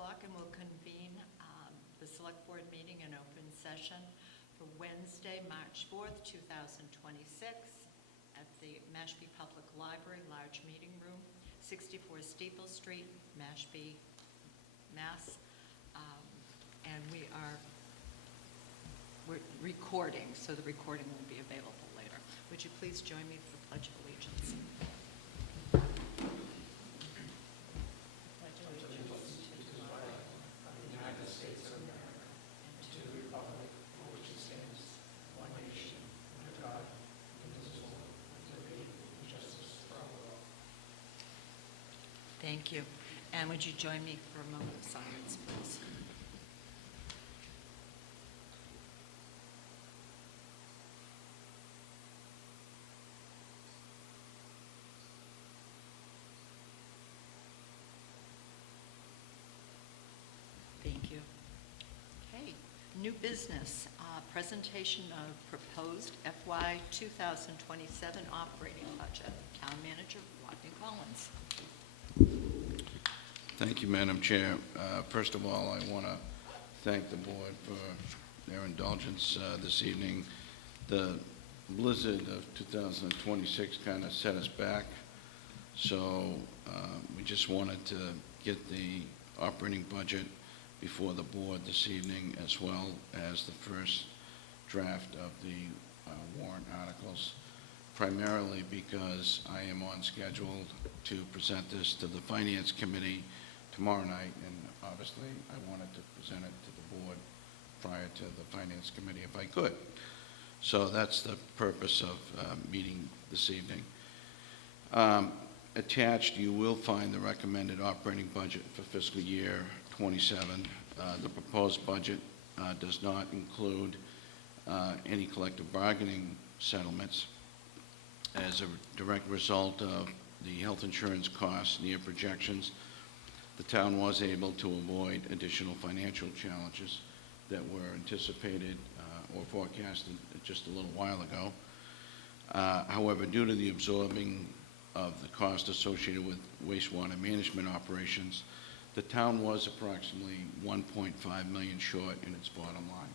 o'clock, and we'll convene the Select Board meeting in open session for Wednesday, March 4th, 2026, at the Mashpee Public Library, large meeting room, 64 Steeple Street, Mashpee, Mass. And we're recording, so the recording will be available later. Would you please join me for the Pledge of Allegiance? Thank you. And would you join me for a moment of silence, please? Thank you. Okay. New business. Presentation of proposed FY 2027 operating budget. Town Manager Rodney Collins. Thank you, Madam Chair. First of all, I want to thank the board for their indulgence this evening. The blizzard of 2026 kind of set us back, so we just wanted to get the operating budget before the board this evening, as well as the first draft of the warrant articles, primarily because I am on schedule to present this to the Finance Committee tomorrow night, and obviously I wanted to present it to the board prior to the Finance Committee if I could. So that's the purpose of meeting this evening. Attached, you will find the recommended operating budget for fiscal year 27. The proposed budget does not include any collective bargaining settlements. As a direct result of the health insurance costs near projections, the town was able to avoid additional financial challenges that were anticipated or forecasted just a little while ago. However, due to the absorbing of the cost associated with wastewater management operations, the town was approximately $1.5 million short in its bottom line.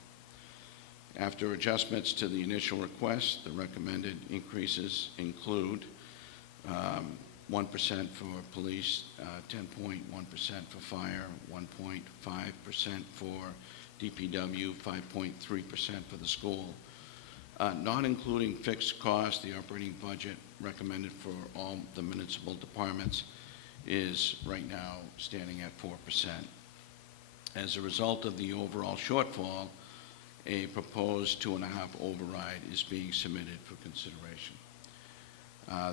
After adjustments to the initial request, the recommended increases include 1% for police, 10.1% for fire, 1.5% for DPW, 5.3% for the school. Not including fixed costs, the operating budget recommended for all the municipal departments is right now standing at 4%. As a result of the overall shortfall, a proposed 2.5 override is being submitted for consideration.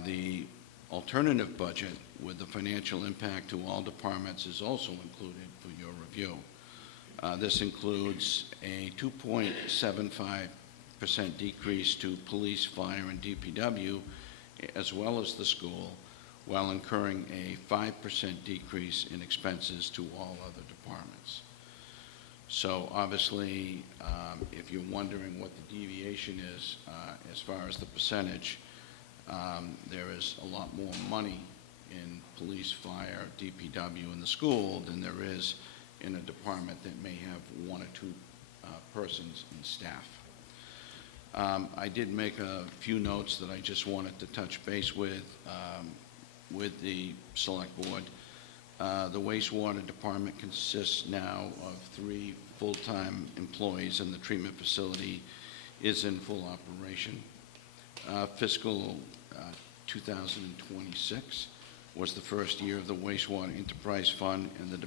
The alternative budget with the financial impact to all departments is also included for your review. This includes a 2.75% decrease to police, fire, and DPW, as well as the school, while incurring a 5% decrease in expenses to all other departments. So obviously, if you're wondering what the deviation is as far as the percentage, there is a lot more money in police, fire, DPW, and the school than there is in a department that may have one or two persons in staff. I did make a few notes that I just wanted to touch base with the Select Board. The wastewater department consists now of 3 full-time employees, and the treatment facility is in full operation. Fiscal 2026 was the first year of the wastewater enterprise fund, and the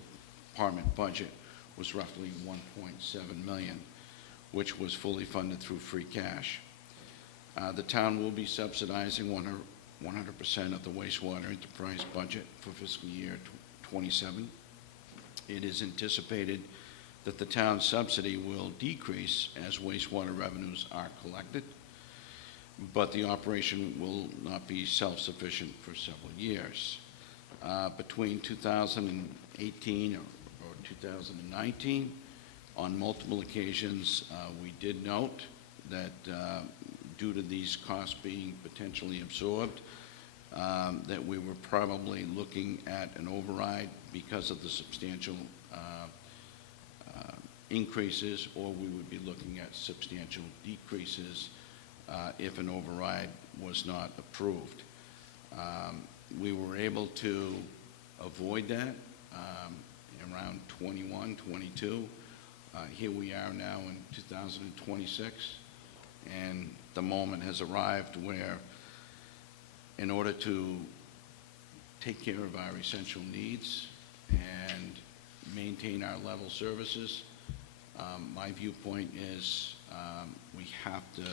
department budget was roughly $1.7 million, which was fully funded through free cash. The town will be subsidizing 100% of the wastewater enterprise budget for fiscal year 27. It is anticipated that the town's subsidy will decrease as wastewater revenues are collected, but the operation will not be self-sufficient for several years. Between 2018 or 2019, on multiple occasions, we did note that due to these costs being potentially absorbed, that we were probably looking at an override because of the substantial increases, or we would be looking at substantial decreases if an override was not approved. We were able to avoid that around 21, 22. Here we are now in 2026, and the moment has arrived where, in order to take care of our essential needs and maintain our level services, my viewpoint is we have to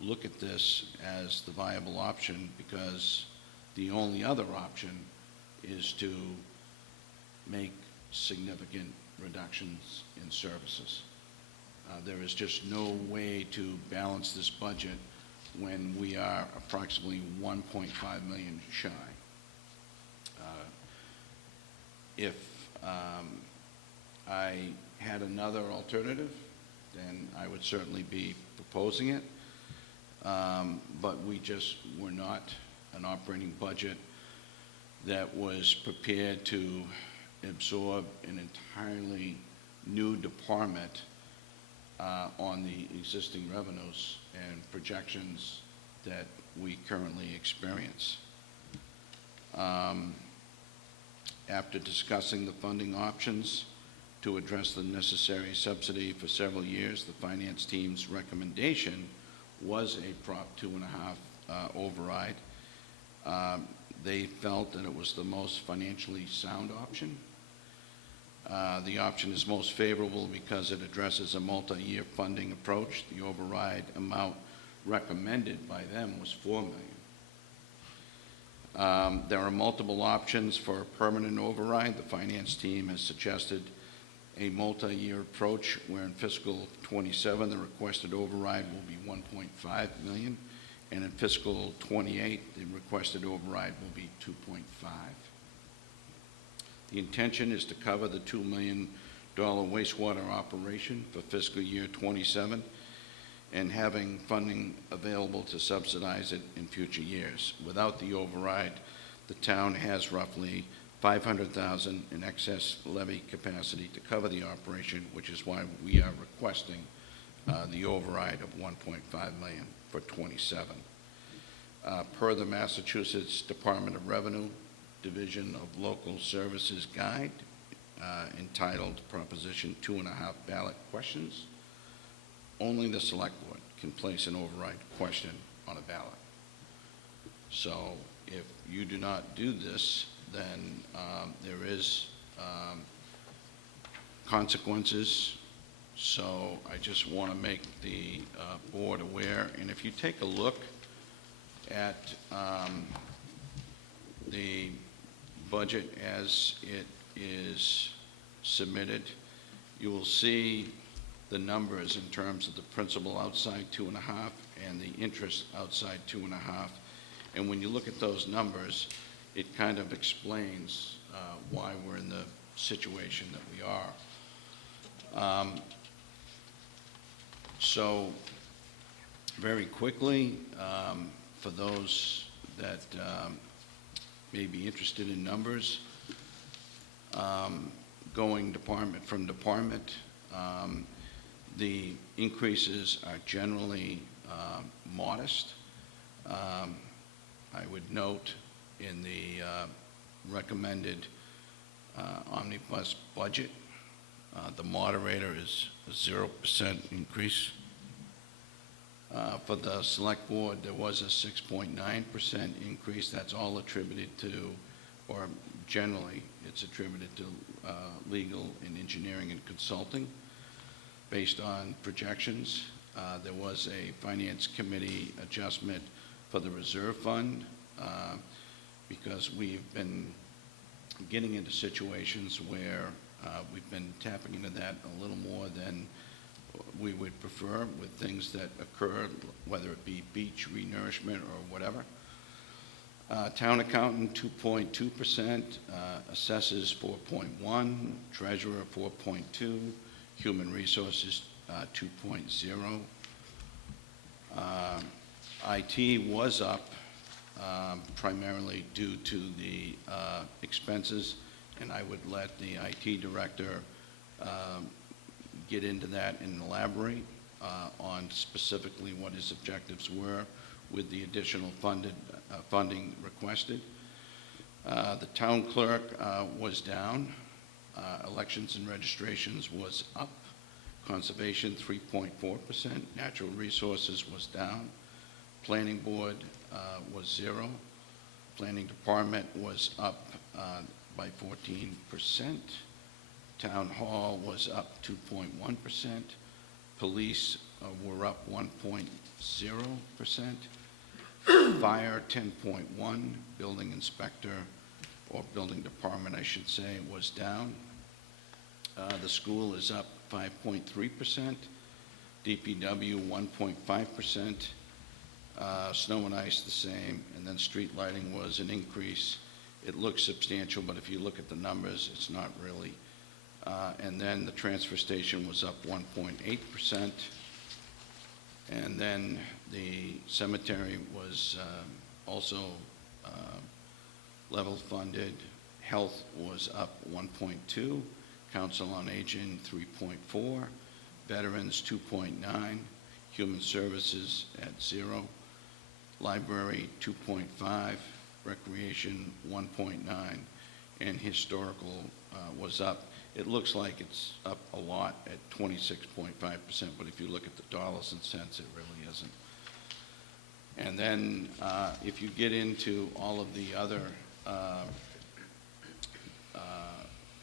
look at this as the viable option, because the only other option is to make significant reductions in services. There is just no way to balance this budget when we are approximately 1.5 million shy. If I had another alternative, then I would certainly be proposing it. But we just were not an operating budget that was prepared to absorb an entirely new department on the existing revenues and projections that we currently experience. After discussing the funding options to address the necessary subsidy for several years, the finance team's recommendation was a Prop 2.5 override. They felt that it was the most financially sound option. The option is most favorable because it addresses a multi-year funding approach. The override amount recommended by them was $4 million. There are multiple options for a permanent override. The finance team has suggested a multi-year approach where in fiscal 27 the requested override will be $1.5 million, and in fiscal 28 the requested override will be $2.5. The intention is to cover the $2 million wastewater operation for fiscal year 27 and having funding available to subsidize it in future years. Without the override, the town has roughly $500,000 in excess levy capacity to cover the operation, which is why we are requesting the override of $1.5 million for 27. Per the Massachusetts Department of Revenue Division of Local Services Guide, entitled Proposition 2.5 Ballot Questions, only the Select Board can place an override question on a ballot. So if you do not do this, then there is consequences. So I just want to make the board aware. And if you take a look at the budget as it is submitted, you will see the numbers in terms of the principal outside 2.5 and the interest outside 2.5. And when you look at those numbers, it kind of explains why we're in the situation that we are. So very quickly, for those that may be interested in numbers, going department from department, the increases are generally modest. I would note in the recommended omnibus budget, the moderator is a 0% increase. For the select board, there was a 6.9% increase. That's all attributed to, or generally, it's attributed to legal and engineering and consulting based on projections. There was a finance committee adjustment for the reserve fund because we've been getting into situations where we've been tapping into that a little more than we would prefer with things that occur, whether it be beach renourishment or whatever. Town accountant 2.2%, assessors 4.1%, treasurer 4.2%, human resources 2.0%. IT was up primarily due to the expenses, and I would let the IT director get into that and elaborate on specifically what his objectives were with the additional funding requested. The town clerk was down. Elections and registrations was up. Conservation, 3.4%. Natural resources was down. Planning board was 0. Planning department was up by 14%. Town hall was up 2.1%. Police were up 1.0%. Fire, 10.1. Building inspector, or building department, I should say, was down. The school is up 5.3%. DPW, 1.5%. Snow and ice, the same. And then street lighting was an increase. It looks substantial, but if you look at the numbers, it's not really. And then the transfer station was up 1.8%. And then the cemetery was also level funded. Health was up 1.2. Council on Aging, 3.4. Veterans, 2.9. Human Services at 0. Library, 2.5. Recreation, 1.9. And historical was up. It looks like it's up a lot at 26.5%, but if you look at the dollars and cents, it really isn't. And then if you get into all of the other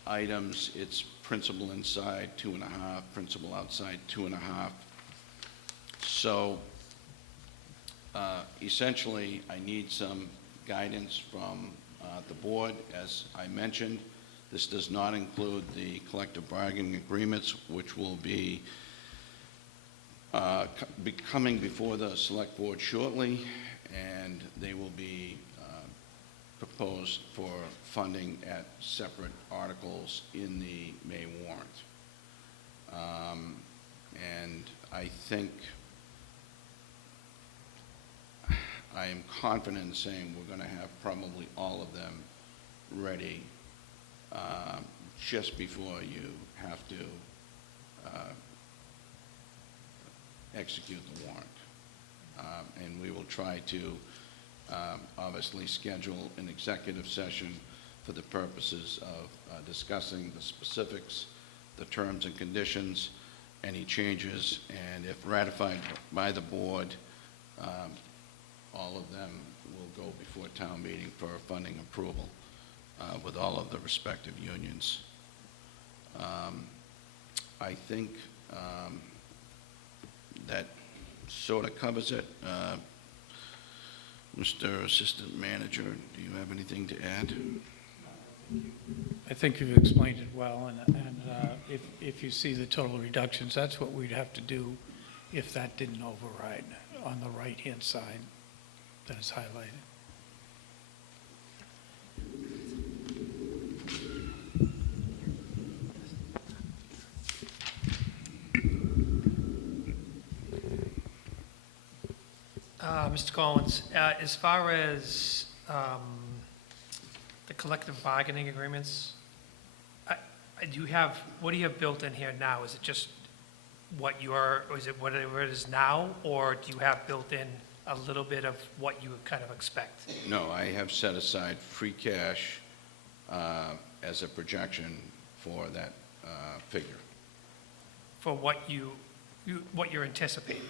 items, it's principal inside 2.5, principal outside 2.5. So essentially, I need some guidance from the board. As I mentioned, this does not include the collective bargaining agreements, which will be coming before the select board shortly, and they will be proposed for funding at separate articles in the May warrant. And I think I am confident in saying we're going to have probably all of them ready just before you have to execute the warrant. And we will try to obviously schedule an executive session for the purposes of discussing the specifics, the terms and conditions, any changes, and if ratified by the board, all of them will go before town meeting for funding approval with all of the respective unions. I think that sort of covers it. Mr. Assistant Manager, do you have anything to add? I think you've explained it well, and if you see the total reductions, that's what we'd have to do if that didn't override on the right-hand side that is highlighted. Mr. Collins, as far as the collective bargaining agreements, what do you have built in here now? Is it just or is it whatever it is now, or do you have built in a little bit of what you would kind of expect? No, I have set aside free cash as a projection for that figure. For what you're anticipating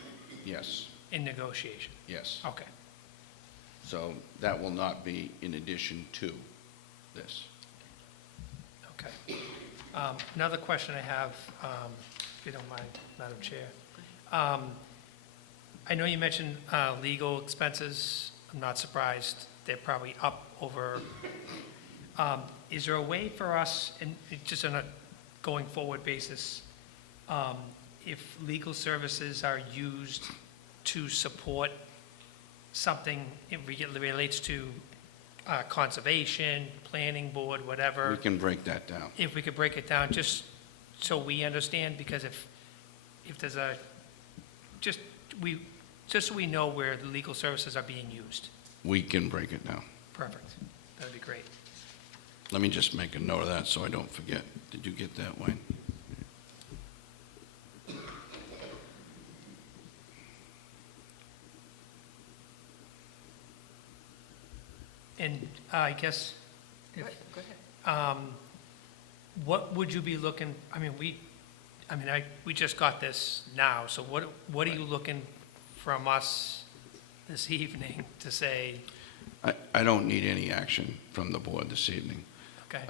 Yes, in negotiation? yes. Okay. So that will not be in addition to this. Okay. Another question I have, if you don't mind, Madam Chair. I know you mentioned legal expenses. I'm not surprised. They're probably up over. Is there a way for us, and just on a going forward basis, if legal services are used to support something, it relates to conservation, planning board, whatever? We can break that down. If we could break it down, just so we understand, because if there's just so we know where the legal services are being used. we can break it down. Perfect. That'd be great. Let me just make a note of that so I don't forget. Did you get that, Wayne? And I guess, if, Go ahead. what would you be looking, we just got this now, so what are you looking from us this evening to say, I don't need any action from the board this evening. okay?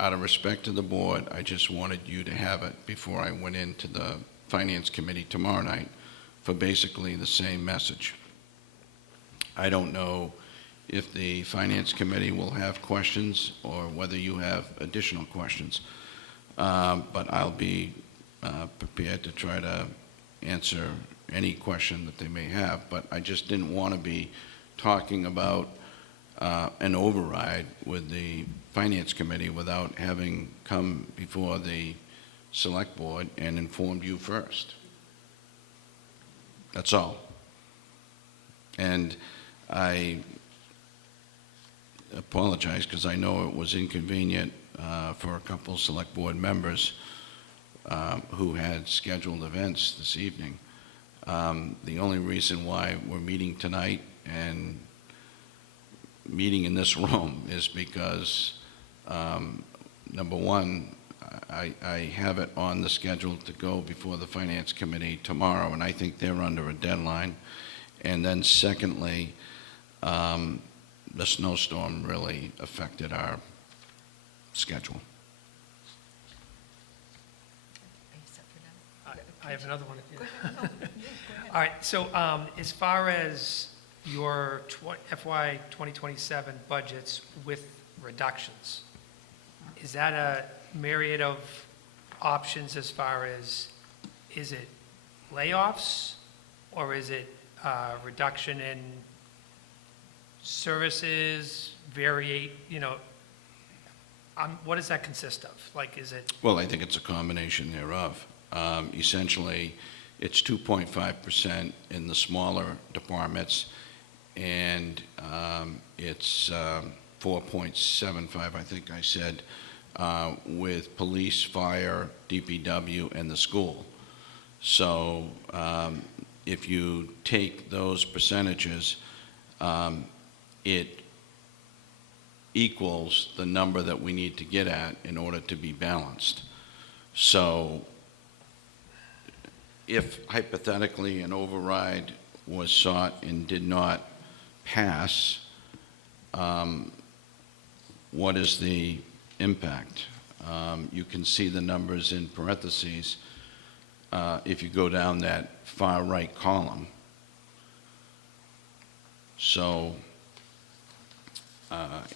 Out of respect to the board, I just wanted you to have it before I went into the Finance Committee tomorrow night for basically the same message. I don't know if the Finance Committee will have questions or whether you have additional questions, but I'll be prepared to try to answer any question that they may have. But I just didn't want to be talking about an override with the Finance Committee without having come before the Select Board and informed you first. That's all. And I apologize because I know it was inconvenient for a couple Select Board members who had scheduled events this evening. The only reason why we're meeting tonight and meeting in this room is because, number one, I have it on the schedule to go before the Finance Committee tomorrow, and I think they're under a deadline. And then secondly, the snowstorm really affected our schedule. Are you set for now? I have another one. if you- Go ahead. No, yeah, go ahead. All right, so as far as your FY 2027 budgets with reductions, is that a myriad of options as far as, is it layoffs, or is it reduction in services, what does that consist of? Like, is it, Well, I think it's a combination thereof. Essentially, it's 2.5% in the smaller departments, and it's 4.75, I think I said, with police, fire, DPW, and the school. So if you take those percentages, it equals the number that we need to get at in order to be balanced. So if hypothetically an override was sought and did not pass, what is the impact? You can see the numbers in parentheses if you go down that far right column. So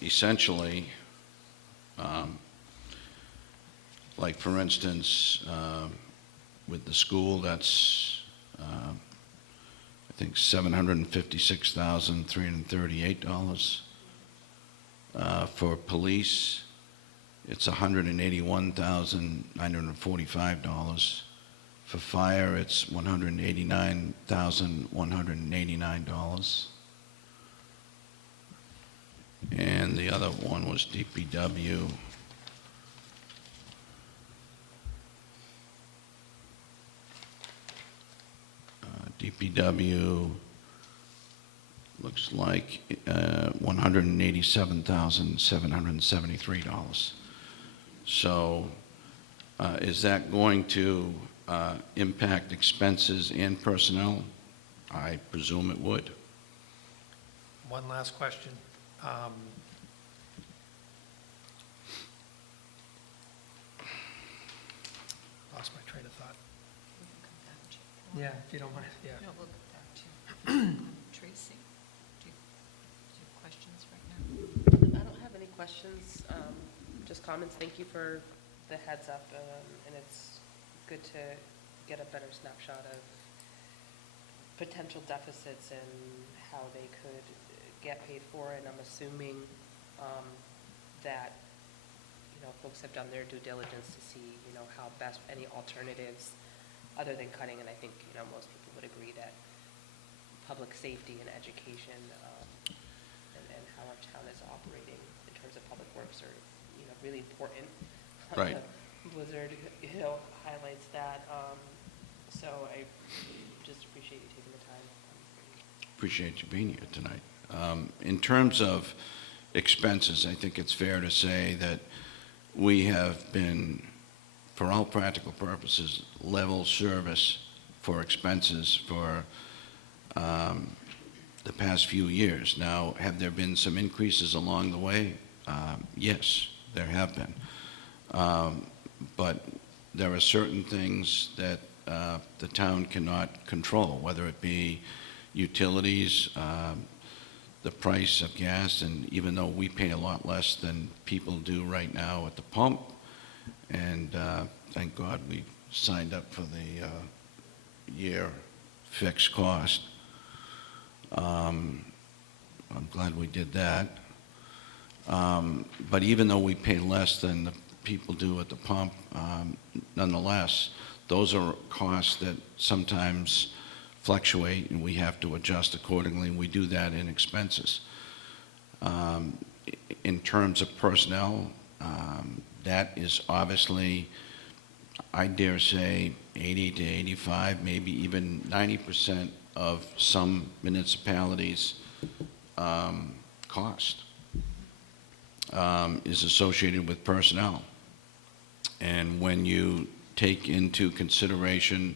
essentially, like for instance, with the school, that's I think $756,338. For police, it's $181,945. For fire, it's $189,189. And the other one was DPW. DPW looks like $187,773. So is that going to impact expenses and personnel? I presume it would. one last question. Lost my train of thought. We can come back to you. Yeah, if you don't mind, yeah. No, we'll come back to you. Tracy, do you have questions right now? I don't have any questions, just comments. Thank you for the heads up, and it's good to get a better snapshot of potential deficits and how they could get paid for, and I'm assuming that, folks have done their due diligence to see, how best, any alternatives other than cutting, and I think, most people would agree that public safety and education town is operating in terms of public works are, really important. Right. Blizzard, highlights that. So I just appreciate you taking the time. Appreciate you being here tonight. In terms of expenses, I think it's fair to say that we have been, for all practical purposes, level service for expenses for the past few years. Now, have there been some increases along the way? Yes, there have been. But there are certain things that the town cannot control, whether it be utilities, the price of gas, and even though we pay a lot less than people do right now at the pump, and thank God we signed up for the year fixed cost. I'm glad we did that. But even though we pay less than the people do at the pump, nonetheless, those are costs that sometimes fluctuate and we have to adjust accordingly. We do that in expenses. In terms of personnel, that is obviously, I dare say, 80 to 85, maybe even 90% of some municipalities' cost is associated with personnel. And when you take into consideration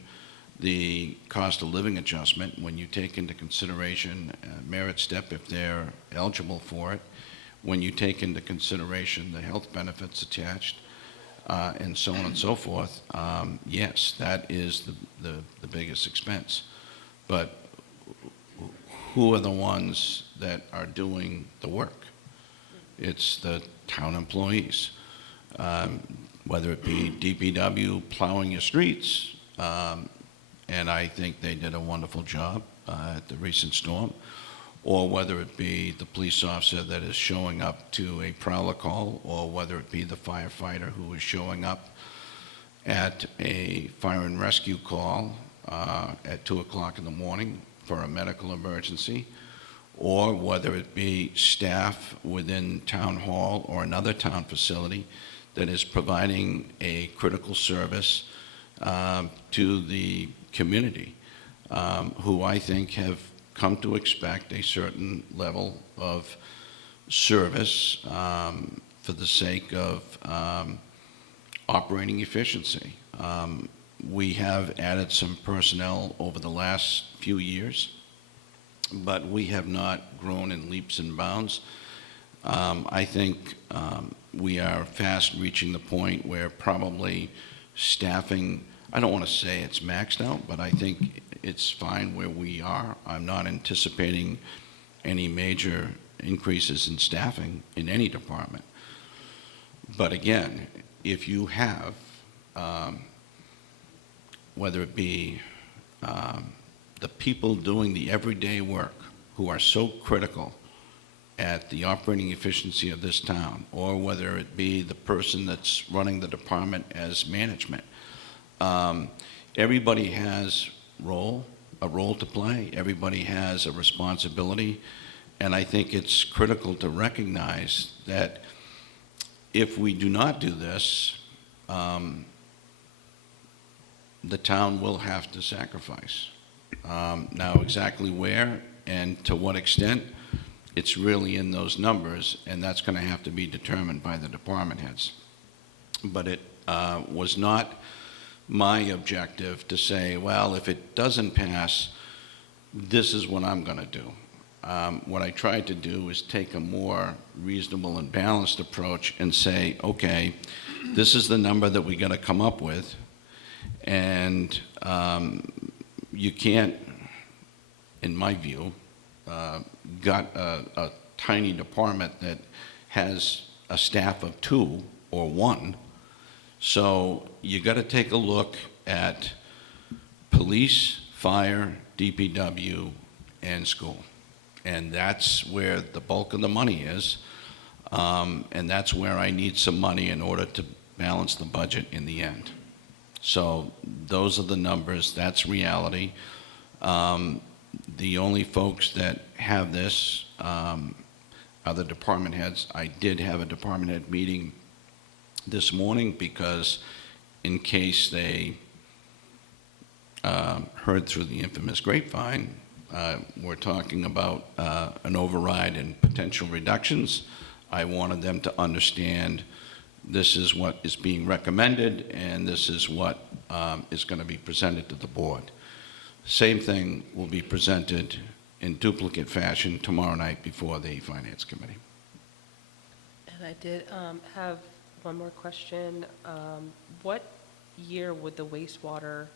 the cost of living adjustment, when you take into consideration merit step if they're eligible for it, when you take into consideration the health benefits attached, and so on and so forth, yes, that is the biggest expense. But who are the ones that are doing the work? It's the town employees, whether it be DPW plowing your streets, and I think they did a wonderful job at the recent storm, or whether it be the police officer that is showing up to a prowler call, or whether it be the firefighter who is showing up at a fire and rescue call at 2 o'clock in the morning for a medical emergency, or whether it be staff within town hall or another town facility that is providing a critical service to the community, who I think have come to expect a certain level of service for the sake of operating efficiency. We have added some personnel over the last few years, but we have not grown in leaps and bounds. I think we are fast reaching the point where probably staffing, I don't want to say it's maxed out, but I think it's fine where we are. I'm not anticipating any major increases in staffing in any department. But again, if you have, whether it be the people doing the everyday work who are so critical at the operating efficiency of this town, or whether it be the person that's running the department as management, everybody has a role to play. Everybody has a responsibility. And I think it's critical to recognize that if we do not do this, the town will have to sacrifice. Now, exactly where and to what extent, it's really in those numbers, and that's going to have to be determined by the department heads. But it was not my objective to say, well, if it doesn't pass, this is what I'm going to do. What I tried to do is take a more reasonable and balanced approach and say, okay, this is the number that we're going to come up with, and you can't, in my view, got a tiny department that has a staff of 2 or 1. So you got to take a look at police, fire, DPW, and school. And that's where the bulk of the money is. And that's where I need some money in order to balance the budget in the end. So those are the numbers. That's reality. The only folks that have this other department heads. I did have a department head meeting this morning because in case they heard through the infamous grapevine, we're talking about an override and potential reductions. I wanted them to understand this is what is being recommended and this is what is going to be presented to the board. Same thing will be presented in duplicate fashion tomorrow night before the Finance Committee. And I did have one more question. What year would the wastewater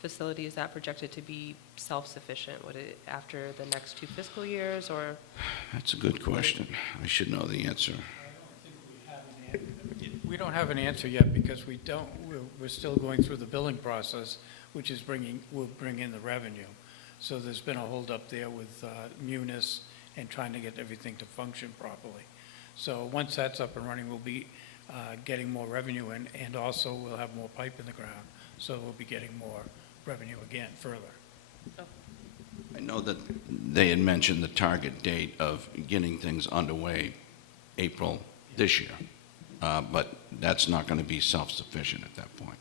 facility, is that projected to be self-sufficient? Would it after the next 2 fiscal years, or? That's a good question. I should know the answer. We don't have an answer yet because we're still going through the billing process, which will bring in the revenue. So there's been a holdup there with Munis and trying to get everything to function properly. So once that's up and running, we'll be getting more revenue and also we'll have more pipe in the ground. So we'll be getting more revenue again further. I know that they had mentioned the target date of getting things underway April this year, but that's not going to be self-sufficient at that point.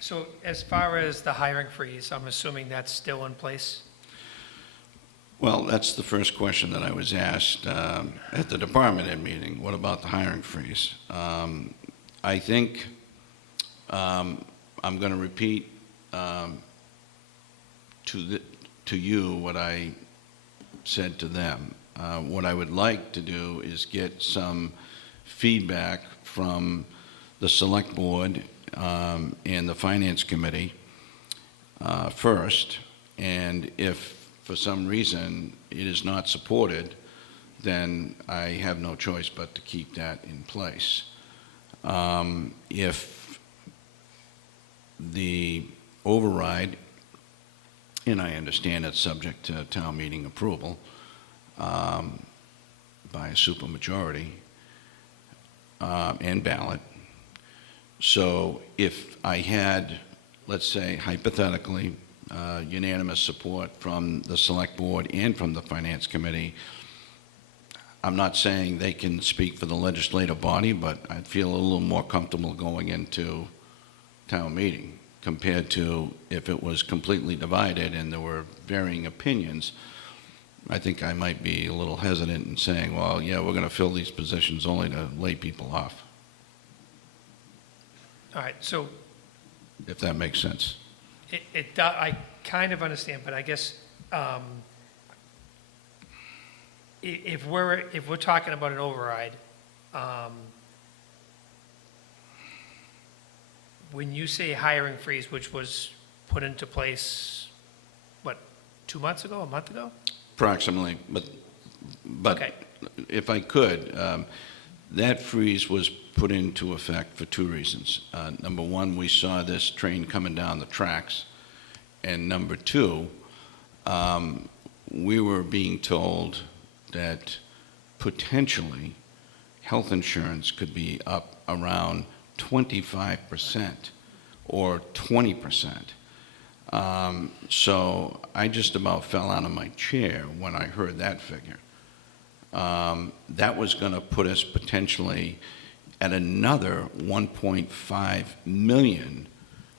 So as far as the hiring freeze, I'm assuming that's still in place? Well, that's the first question that I was asked at the department head meeting. What about the hiring freeze? I think I'm going to repeat to you what I said to them. What I would like to do is get some feedback from the select board and the finance committee first, and if for some reason it is not supported, then I have no choice but to keep that in place. If the override, and I understand it's subject to town meeting approval by a supermajority and ballot. So if I had, let's say hypothetically, unanimous support from the select board and from the finance committee, I'm not saying they can speak for the legislative body, but I'd feel a little more comfortable going into town meeting compared to if it was completely divided and there were varying opinions. I think I might be a little hesitant in saying, well, yeah, we're going to fill these positions only to lay people off, All right, so if that makes sense. I kind of understand, but I guess if we're talking about an override, when you say hiring freeze, which was put into place, what, 2 months ago, a month ago? Approximately, but Okay. if I could, that freeze was put into effect for 2 reasons. Number one, we saw this train coming down the tracks, and number 2, we were being told that potentially health insurance could be up around 25% or 20%. So I just about fell out of my chair when I heard that figure. That was going to put us potentially at another 1.5 million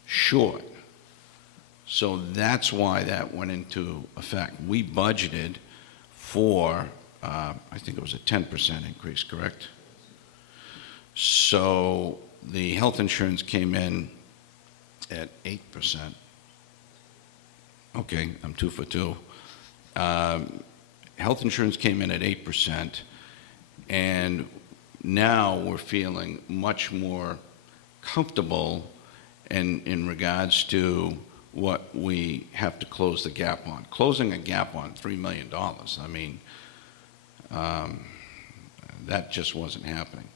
short. So that's why that went into effect. We budgeted for, I think it was a 10% increase, correct? So the health insurance came in at 8%. Okay, I'm 2 for 2. Health insurance came in at 8%, and now we're feeling much more comfortable in regards to what we have to close the gap on. Closing a gap on $3 million, I mean, that just wasn't happening.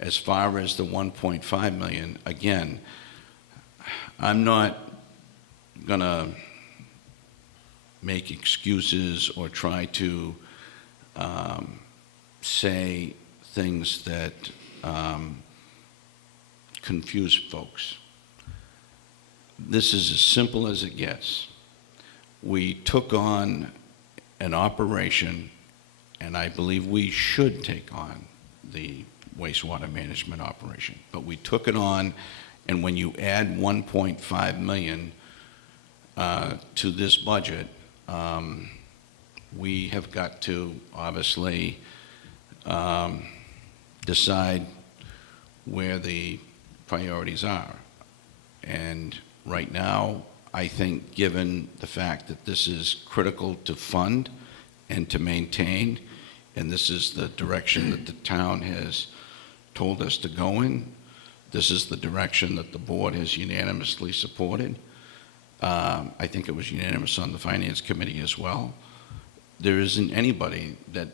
As far as the 1.5 million, again, I'm not gonna make excuses or try to say things that confuse folks. This is as simple as it gets. we took on an operation, and I believe we should take on the wastewater management operation, but we took it on, and when you add 1.5 million to this budget, we have got to obviously decide where the priorities are. And right now, I think, given the fact that this is critical to fund and to maintain, and this is the direction that the town has told us to go in, this is the direction that the board has unanimously supported. I think it was unanimous on the Finance Committee as well. There isn't anybody that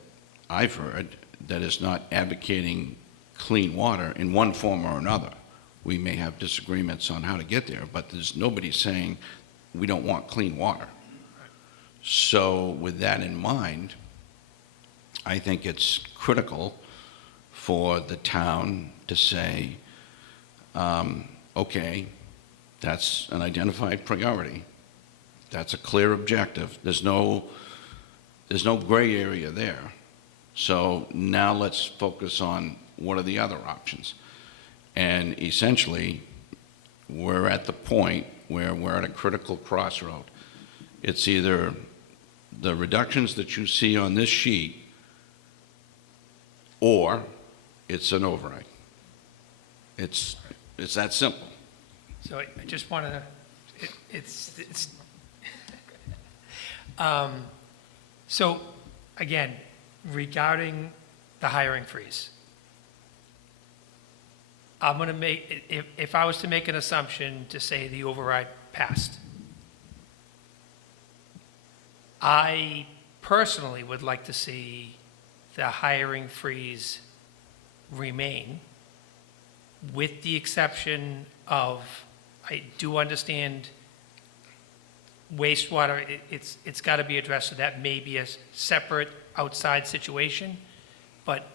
I've heard that is not advocating clean water in one form or another. We may have disagreements on how to get there, but there's nobody saying we don't want clean water. So with that in mind, I think it's critical for the town to say, okay, that's an identified priority. That's a clear objective. There's no gray area there. So now let's focus on what are the other options. And essentially, we're at the point where we're at a critical crossroad. It's either the reductions that you see on this sheet, or it's an override. It's that simple. So I just want to, so again, regarding the hiring freeze, I'm going to make, if I was to make an assumption to say the override passed, I personally would like to see the hiring freeze remain, with the exception of, I do understand wastewater, it's got to be addressed, so that may be a separate outside situation, but,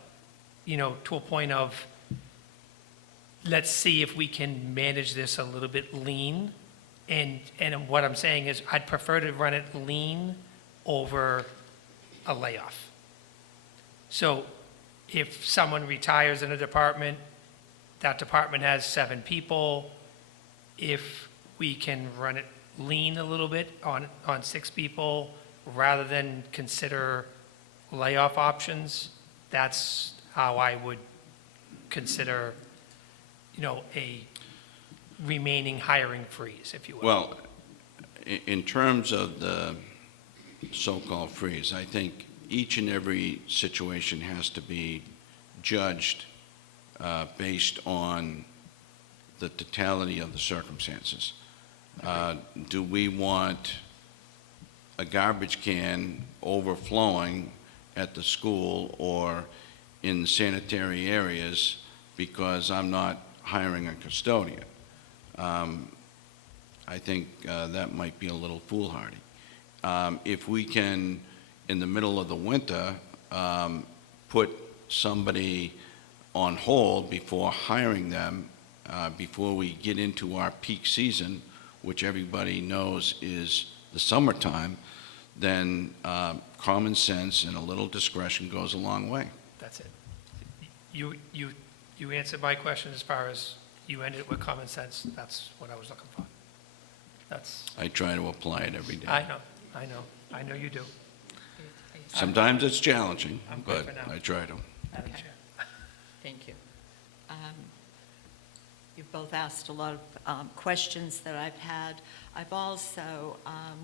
you know, to a point of, let's see if we can manage this a little bit lean. And what I'm saying is I'd prefer to run it lean over a layoff. So if someone retires in a department, that department has 7 people. If we can run it lean a little bit on 6 people, rather than consider layoff options, that's how I would consider, you know, a remaining hiring freeze, if you will. Well, in terms of the so-called freeze, I think each and every situation has to be judged based on the totality of the circumstances. Do we want a garbage can overflowing at the school or in sanitary areas because I'm not hiring a custodian? I think that might be a little foolhardy. If we can, in the middle of the winter, put somebody on hold before hiring them, before we get into our peak season, which everybody knows is the summertime, then common sense and a little discretion goes a long way. That's it. You answered my question as far as you ended it with common sense. That's what I was looking for. That's, I try to apply it every day. I know you do. Sometimes it's challenging, I'm good but for now. I try to. Madam Okay. Chair. Thank you. You've both asked a lot of questions that I've had. I've also,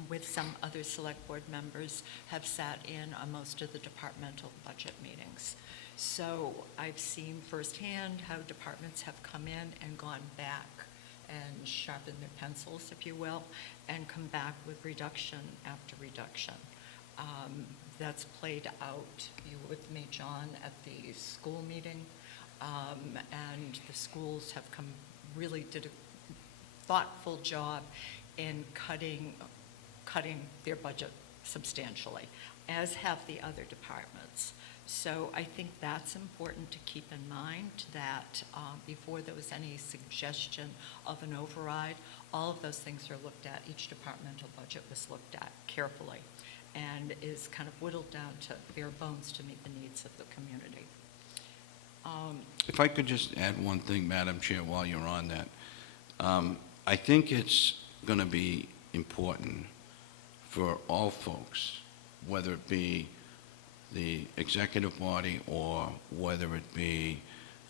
with some other select board members, have sat in on most of the departmental budget meetings. So I've seen firsthand how departments have come in and gone back and sharpened their pencils, if you will, and come back with reduction after reduction. That's played out, you were with me, John, at the school meeting, and the schools have really did a thoughtful job in cutting their budget substantially, as have the other departments. So I think that's important to keep in mind, that before there was any suggestion of an override, All of those things are looked at. Each departmental budget was looked at carefully and is kind of whittled down to bare bones to meet the needs of the community. If I could just add one thing, Madam Chair, while you're on that. I think it's going to be important for all folks, whether it be the executive body or whether it be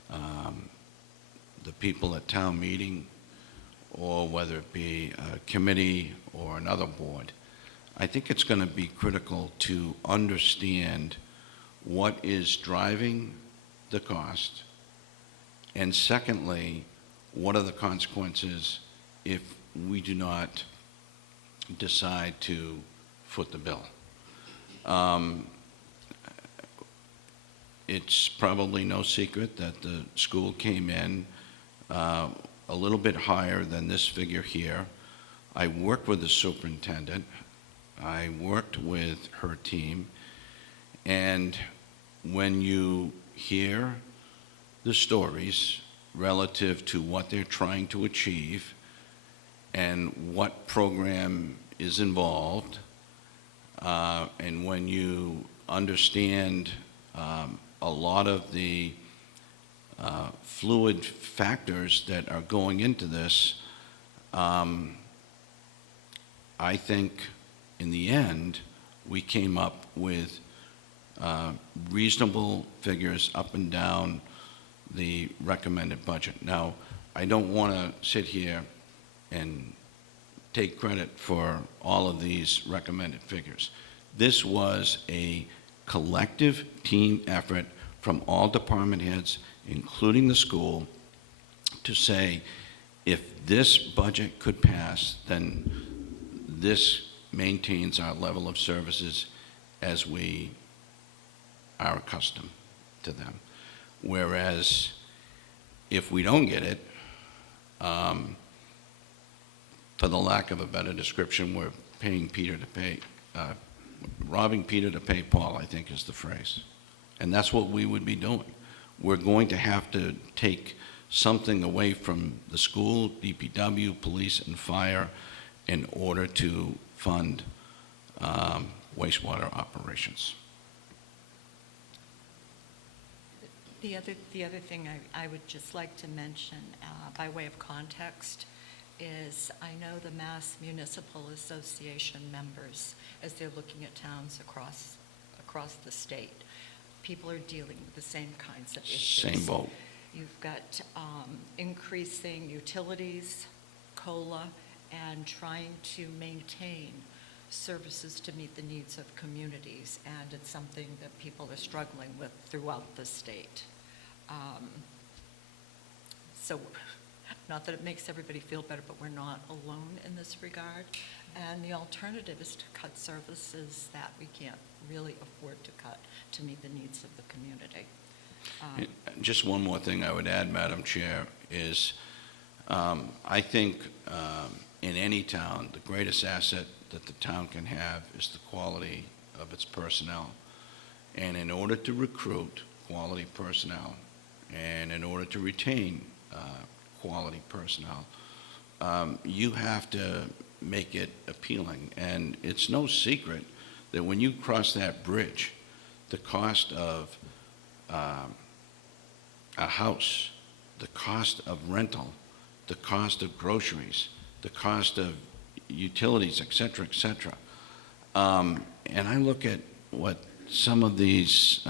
the people at town meeting or whether it be a committee or another board. I think it's going to be critical to understand what is driving the cost, and secondly, what are the consequences if we do not decide to foot the bill. It's probably no secret that the school came in a little bit higher than this figure here. I worked with the superintendent. I worked with her team. And when you hear the stories relative to what they're trying to achieve and what program is involved, and when you understand a lot of the fluid factors that are going into this, I think in the end, we came up with reasonable figures up and down the recommended budget. Now, I don't want to sit here and take credit for all of these recommended figures. This was a collective team effort from all department heads, including the school, to say, if this budget could pass, then this maintains our level of services as we are accustomed to them. Whereas if we don't get it, for the lack of a better description, we're paying Peter to pay, robbing Peter to pay Paul, I think is the phrase. And that's what we would be doing. We're going to have to take something away from the school, DPW, police, and fire in order to fund wastewater operations. The other thing I would just like to mention, by way of context, is I know the Mass Municipal Association members, as they're looking at towns across the state, people are dealing with the same kinds of issues. Same boat. You've got increasing utilities, COLA, and trying to maintain services to meet the needs of communities, and it's something that people are struggling with throughout the state. So, not that it makes everybody feel better, but we're not alone in this regard. And the alternative is to cut services that we can't really afford to cut to meet the needs of the community. Just one more thing I would add, Madam Chair, is I think in any town, the greatest asset that the town can have is the quality of its personnel. And in order to recruit quality personnel, and in order to retain quality personnel, you have to make it appealing. And it's no secret that when you cross that bridge, the cost of a house, the cost of rental, the cost of groceries, the cost of utilities, et cetera, et cetera. And I look at what some of these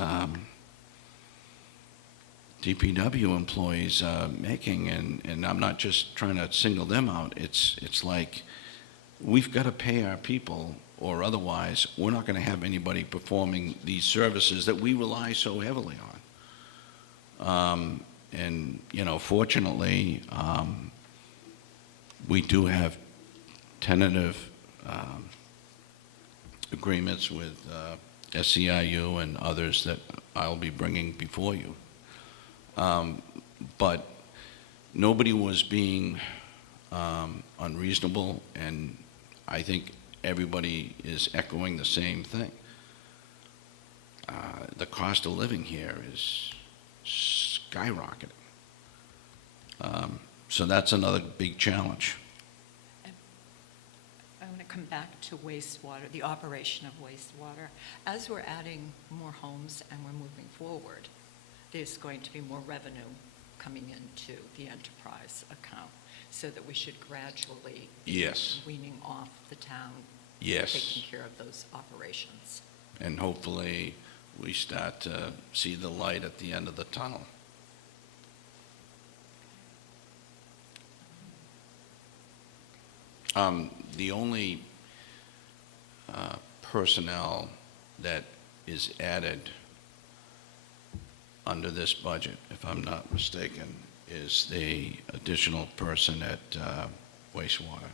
DPW employees making, and I'm not just trying to single them out. It's like we've got to pay our people, or otherwise we're not going to have anybody performing these services that we rely so heavily on. And you know, fortunately, we do have tentative agreements with SEIU and others that I'll be bringing before you. But nobody was being unreasonable, and I think everybody is echoing the same thing. The cost of living here is skyrocketing. So that's another big challenge. come back to wastewater, the operation of wastewater. As we're adding more homes and we're moving forward, there's going to be more revenue coming into the enterprise account, so that we should gradually Yes, weaning off the town, yes. taking care of those operations. And hopefully, we start to see the light at the end of the tunnel. The only personnel that is added under this budget, if I'm not mistaken, is the additional person at wastewater.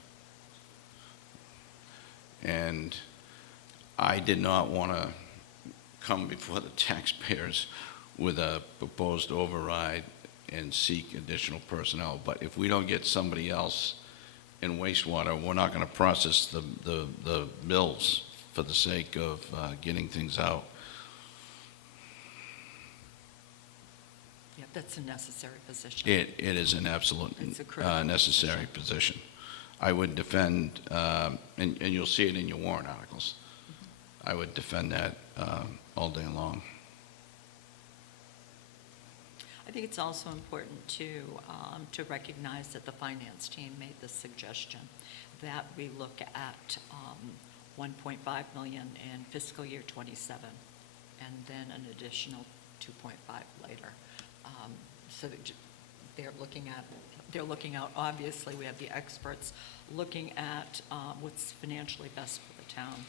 And I did not want to come before the taxpayers with a proposed override and seek additional personnel. But if we don't get somebody else in wastewater, we're not going to process the bills for the sake of getting things out. Yeah, that's a necessary position. It is an absolute It's a critical necessary position. I would defend, and you'll see it in your warrant articles, I would defend that all day long. I think it's also important to recognize that the finance team made the suggestion that we look at 1.5 million in fiscal year '27, and then an additional 2.5 later. So that they're looking out, obviously, we have the experts looking at what's financially best for the town.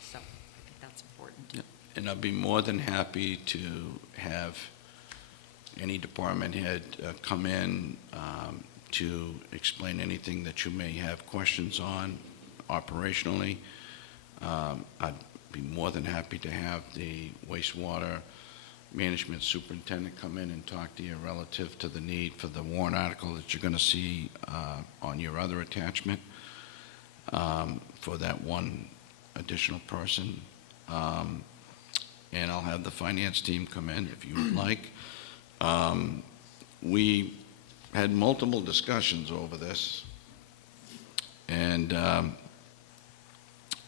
So I think that's important. Yeah. And I'd be more than happy to have any department head come in to explain anything that you may have questions on operationally. I'd be more than happy to have the wastewater management superintendent come in and talk to you relative to the need for the warrant article that you're going to see on your other attachment for that one additional person. And I'll have the finance team come in if you would like. We had multiple discussions over this, and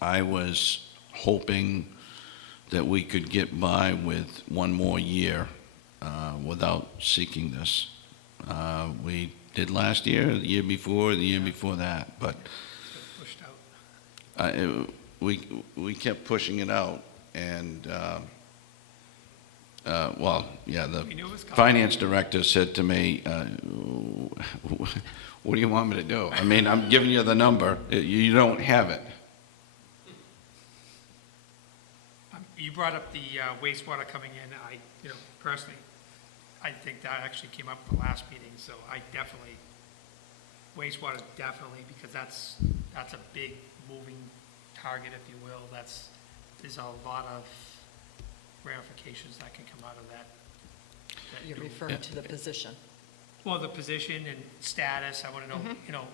I was hoping that we could get by with one more year without seeking this. We did last year, the year before, the year before that, but Pushed out. we kept pushing it out, and well, yeah, the We knew it was coming. finance director said to me, what do you want me to do? I mean, I'm giving you the number, you don't have it. You brought up the wastewater coming in. Personally, I think that actually came up at the last meeting, so wastewater definitely, because that's a big moving target, if you will. There's a lot of ramifications that can come out of that. You're referring to the position. Well, the position and status, I want to know,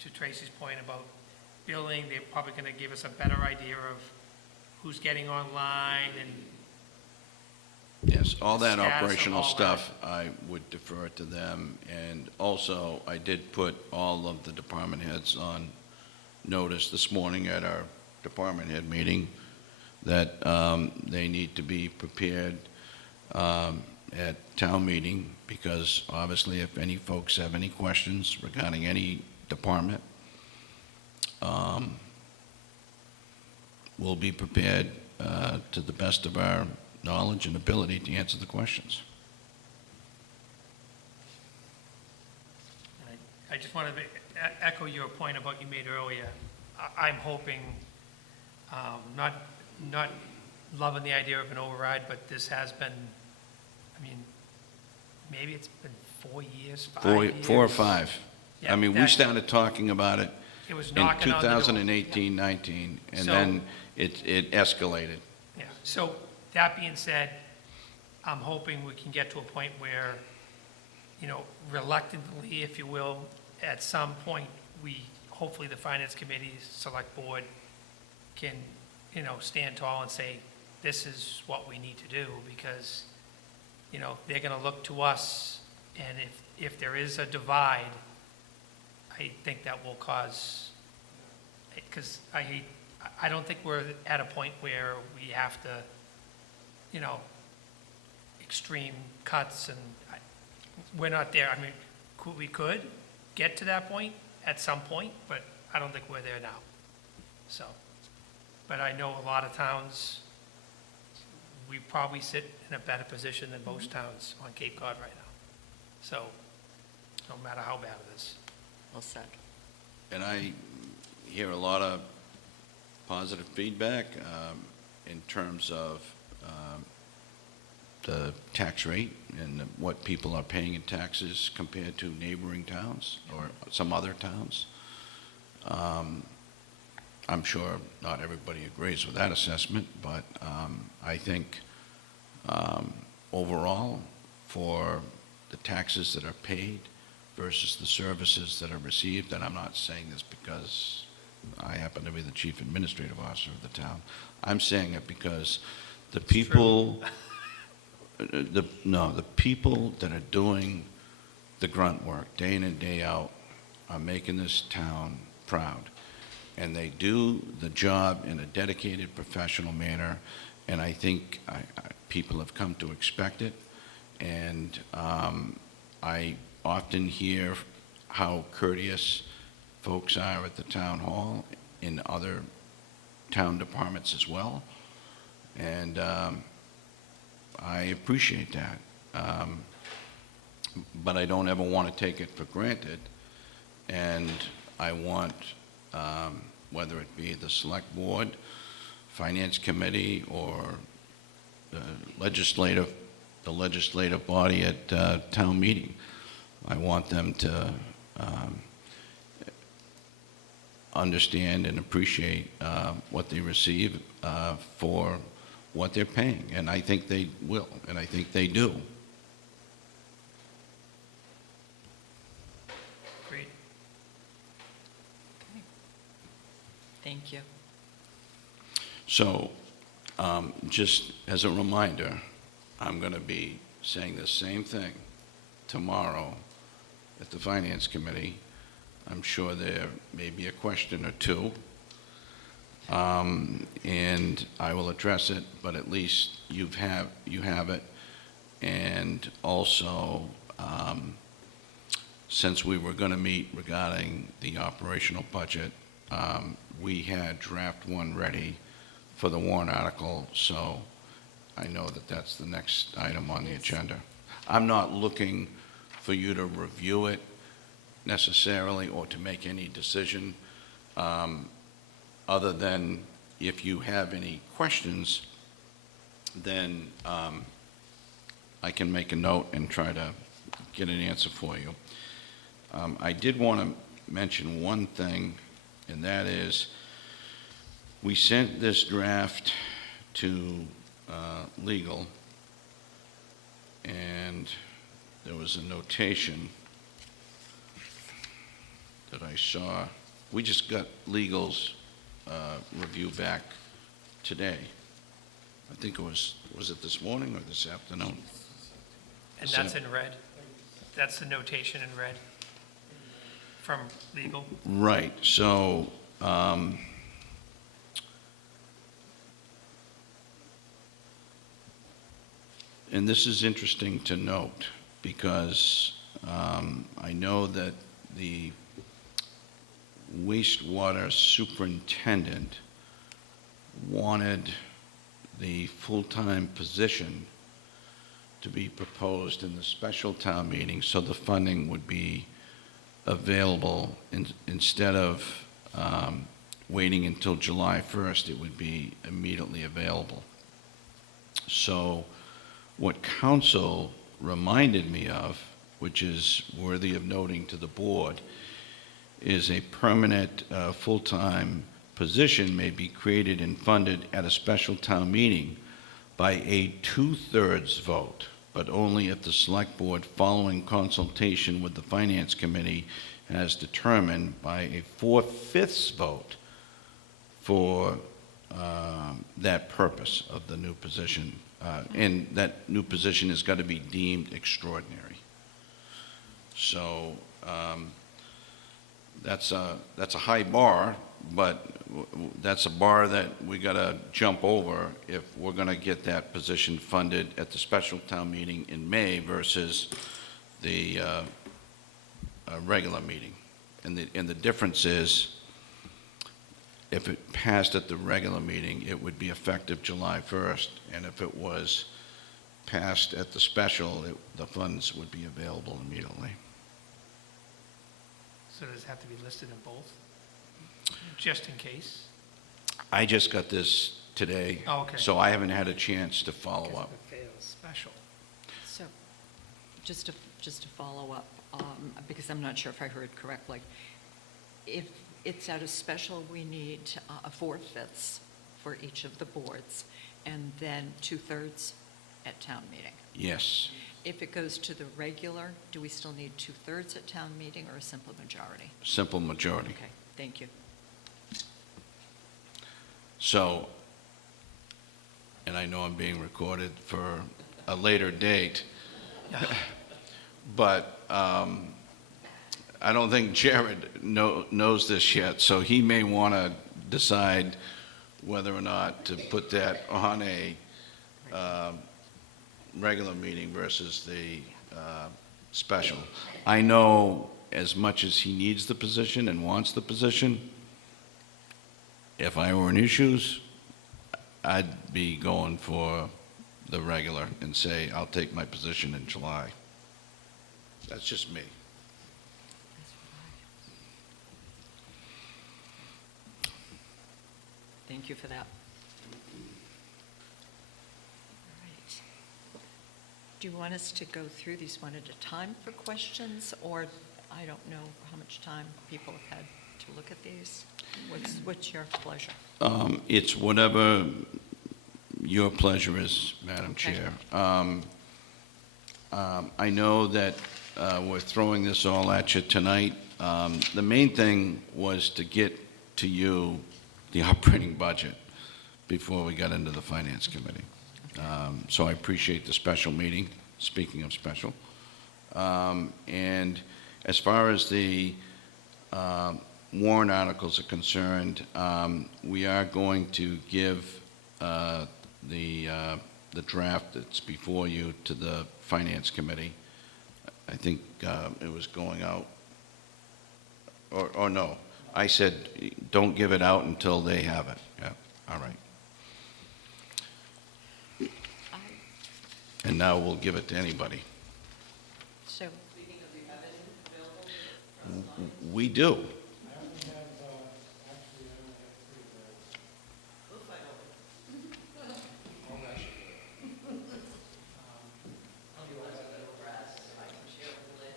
to Tracy's point about billing, they're probably going to give us a better idea of who's getting online and Yes, all that Status of operational all stuff, I would defer to them. And also, I did put all of the department heads on notice this morning at our department head meeting that they need to be prepared at town meeting, because obviously if any folks have any questions regarding any department, we'll be prepared to the best of our knowledge and ability to answer the questions. And I just wanted to echo your point about you made earlier. I'm hoping, not loving the idea of an override, but this has been, maybe it's been 4 years, 5 years. 4 or 5. Yeah, I mean, we that- started talking about it It was in knocking on the door. 2018, 19, and So- then it escalated. Yeah, so that being said, I'm hoping we can get to a point where, reluctantly, if you will, at some point, hopefully the finance committee, select board can, stand tall and say, this is what we need to do, because, they're gonna look to us, and if there is a divide, I think that will cause because I don't think we're at a point where we have to, you know, extreme cuts, and we're not there. I mean, we could get to that point at some point, but I don't think we're there now. So, but I know a lot of towns, we probably sit in a better position than most towns on Cape Cod right now. So, no matter how bad it is. Well said. And I hear a lot of positive feedback in terms of the tax rate and what people are paying in taxes compared to neighboring towns or some other towns. I'm sure not everybody agrees with that assessment, but I think overall, for the taxes that are paid versus the services that are received, and I'm not saying this because I happen to be the chief administrative officer of the town. I'm saying it because the people, the people that are doing the grunt work day in and day out are making this town proud. And they do the job in a dedicated, professional manner, and I think people have come to expect it. And I often hear how courteous folks are at the town hall in other town departments as well. And I appreciate that. But I don't ever want to take it for granted. And I want, whether it be the select board, finance committee, or the legislative body at town meeting, I want them to understand and appreciate what they receive for what they're paying. And I think they will, and I think they do. Great. Thank you. So, just as a reminder, I'm going to be saying the same thing tomorrow at the Finance Committee. I'm sure there may be a question or two, and I will address it, but at least you have it. And also, since we were going to meet regarding the operational budget, we had draft one ready for the warrant article, so I know that that's the next item on the agenda. I'm not looking for you to review it necessarily or to make any decision, other than if you have any questions, then I can make a note and try to get an answer for you. I did want to mention one thing, and that is we sent this draft to legal, and there was a notation that I saw. We just got legal's review back today. I think it was it this morning or this afternoon? And that's in red? That's the notation in red from legal? Right, so, and this is interesting to note because I know that the wastewater superintendent wanted the full-time position to be proposed in the special town meeting so the funding would be available instead of waiting until July 1st, it would be immediately available. So what council reminded me of, which is worthy of noting to the board, is a permanent full-time position may be created and funded at a special town meeting by a 2/3 vote, but only if the select board, following consultation with the finance committee, has determined by a 4/5 vote for that purpose of the new position. And that new position has got to be deemed extraordinary. So that's a high bar, but that's a bar that we gotta jump over if we're gonna get that position funded at the special town meeting in May versus the regular meeting. And the difference is, if it passed at the regular meeting, it would be effective July 1st, and if it was passed at the special, the funds would be available immediately. So does it have to be listed in both? Just in case? I just got this today. Oh, okay. So I haven't had a chance to follow Because up. if it fails, special. So, just to follow up, because I'm not sure if I heard correctly, if it's at a special, we need 4/5 for each of the boards, and then 2/3 at town meeting. Yes. If it goes to the regular, do we still need 2/3 at town meeting or a simple majority? Simple majority. Okay, thank you. So, and I know I'm being recorded for a later date, but I don't think Jared knows this yet, so he may want to decide whether or not to put that on a regular meeting versus the special. I know as much as he needs the position and wants the position, if I were in issues, I'd be going for the regular and say, I'll take my position in July. That's just me. Thank you for that. All right. Do you want us to go through these one at a time for questions, or I don't know how much time people have had to look at these? What's your pleasure? It's whatever your pleasure is, Madam Okay. Chair. I know that we're throwing this all at you tonight. The main thing was to get to you the operating budget before we got into the Finance Committee. So I appreciate the special meeting, speaking of special. And as far as the warrant articles are concerned, we are going to give the draft that's before you to the Finance Committee. I think it was going out, or no, I said, don't give it out until they have it. Yeah, all right. And now we'll give it to anybody. So, We do.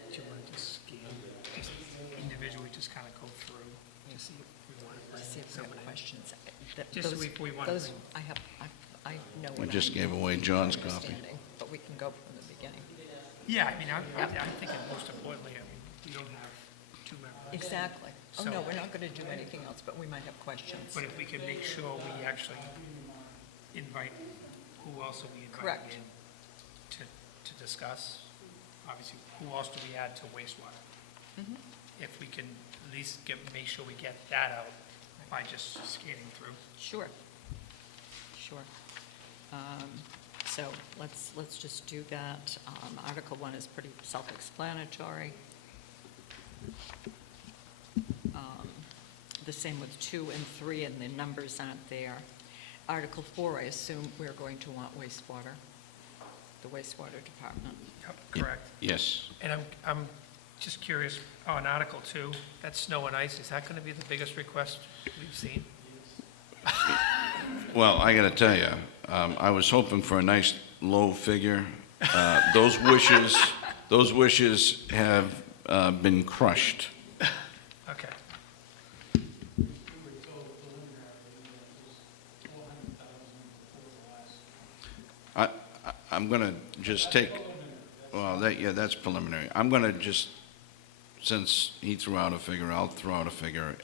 Do you want to just scan, just individually, just kind of go through to see if we want to to bring see if we someone have in? questions. Just so we want to Those, bring. I know. We what just I- gave away John's copy. understanding, But we can go from the beginning. Yeah, I mean, I'm thinking most importantly, I mean, we don't have two members. Exactly. Oh, So- no, we're not going to do anything else, but we might have questions. But if we can make sure we actually invite, who else are we Correct. inviting in to discuss? Obviously, who else do we add to wastewater? Mhm. If we can at least make sure we get that out by just scanning through. Sure. Sure. So let's just do that. Article 1 is pretty self-explanatory. The same with 2 and 3, and the numbers aren't there. Article 4, I assume we're going to want wastewater, the wastewater department. Yep, correct. Yes. And I'm just curious, on Article 2, that snow and ice, is that going to be the biggest request we've seen? Well, I got to tell you, I was hoping for a nice low figure. Those wishes have been crushed. Okay. I'm going to just take, well, that's preliminary. I'm going to just, since he threw out a figure, I'll throw out a figure.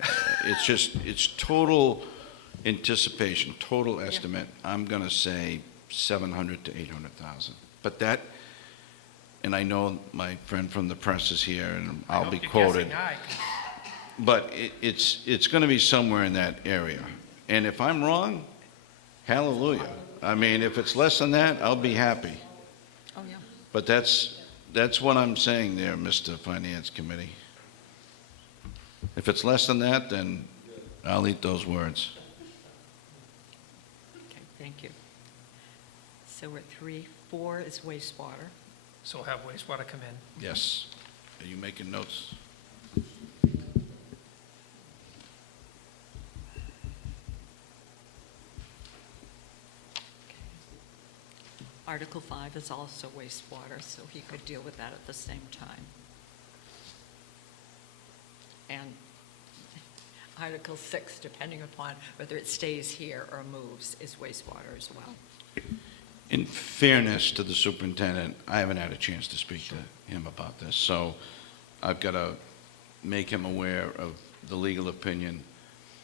It's total anticipation, total estimate. I'm going to say 700 to 800,000. But that, and I know my friend from the press is here, and I'll be quoted. I hope you're guessing high, But it's going to be somewhere in that area. And if I'm wrong, hallelujah. I mean, if it's less than that, I'll be happy. Oh, yeah. But that's what I'm saying there, Mr. Finance Committee. If it's less than that, then I'll eat those words. Okay, thank you. So we're at 3. 4 is wastewater. So we'll have wastewater come in. Yes. Are you making notes? Article 5 is also wastewater, so he could deal with that at the same time. And Article 6, depending upon whether it stays here or moves, is wastewater as well. In fairness to the superintendent, I haven't had a chance to speak to him about this, so I've got to make him aware of the legal opinion,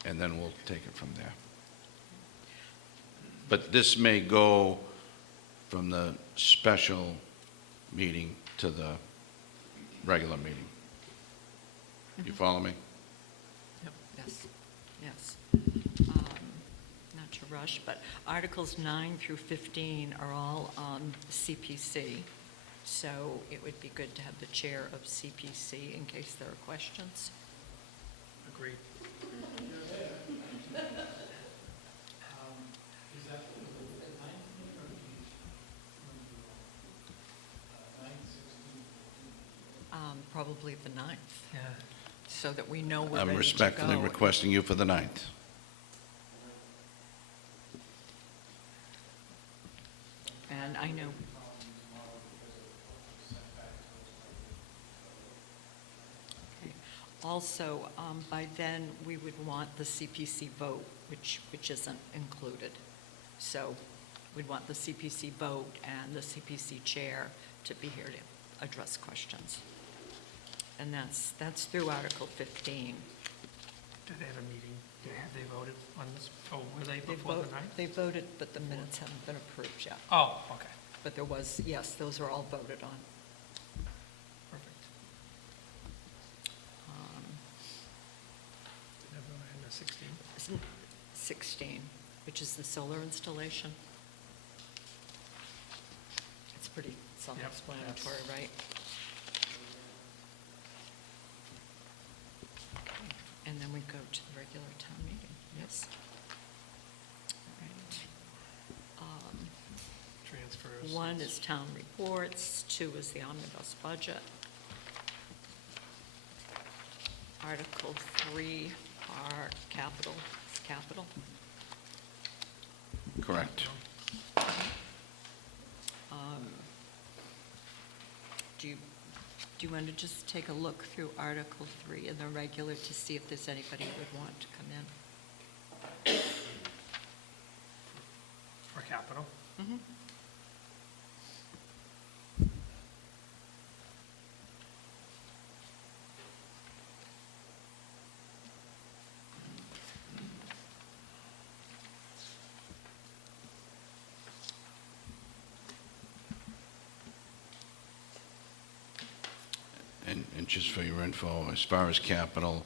and then we'll take it from there. But this may go from the special meeting to the regular meeting. You follow me? Yes, yes. Not to rush, but Articles 9 through 15 are all on CPC, so it would be good to have the chair of CPC in case there are questions. Agreed. Probably the 9th, Yeah. so that we know we're ready to go. I'm respectfully requesting you for the 9th. And I know, okay. Also, by then, we would want the CPC vote, which isn't included. So we'd want the CPC vote and the CPC chair to be here to address questions. And that's through Article 15. Did they have a meeting? Have they voted on this? Oh, were they They before the vote- 9th? They voted, but the minutes haven't been approved yet. Oh, okay, But there was, yes, those are all voted on. perfect. Um, Never mind, the 16th. Isn't 16, which is the solar installation. It's pretty self-explanatory, right? Okay, and then we go to the regular town meeting, yes. All right. Transfers. 1 is town reports, 2 is the omnibus budget. Article 3 are capital, Correct. Do you want to just take a look through Article 3 in the regular to see if there's anybody who would want to come in? For capital. Mhm. And just for your info, as far as capital,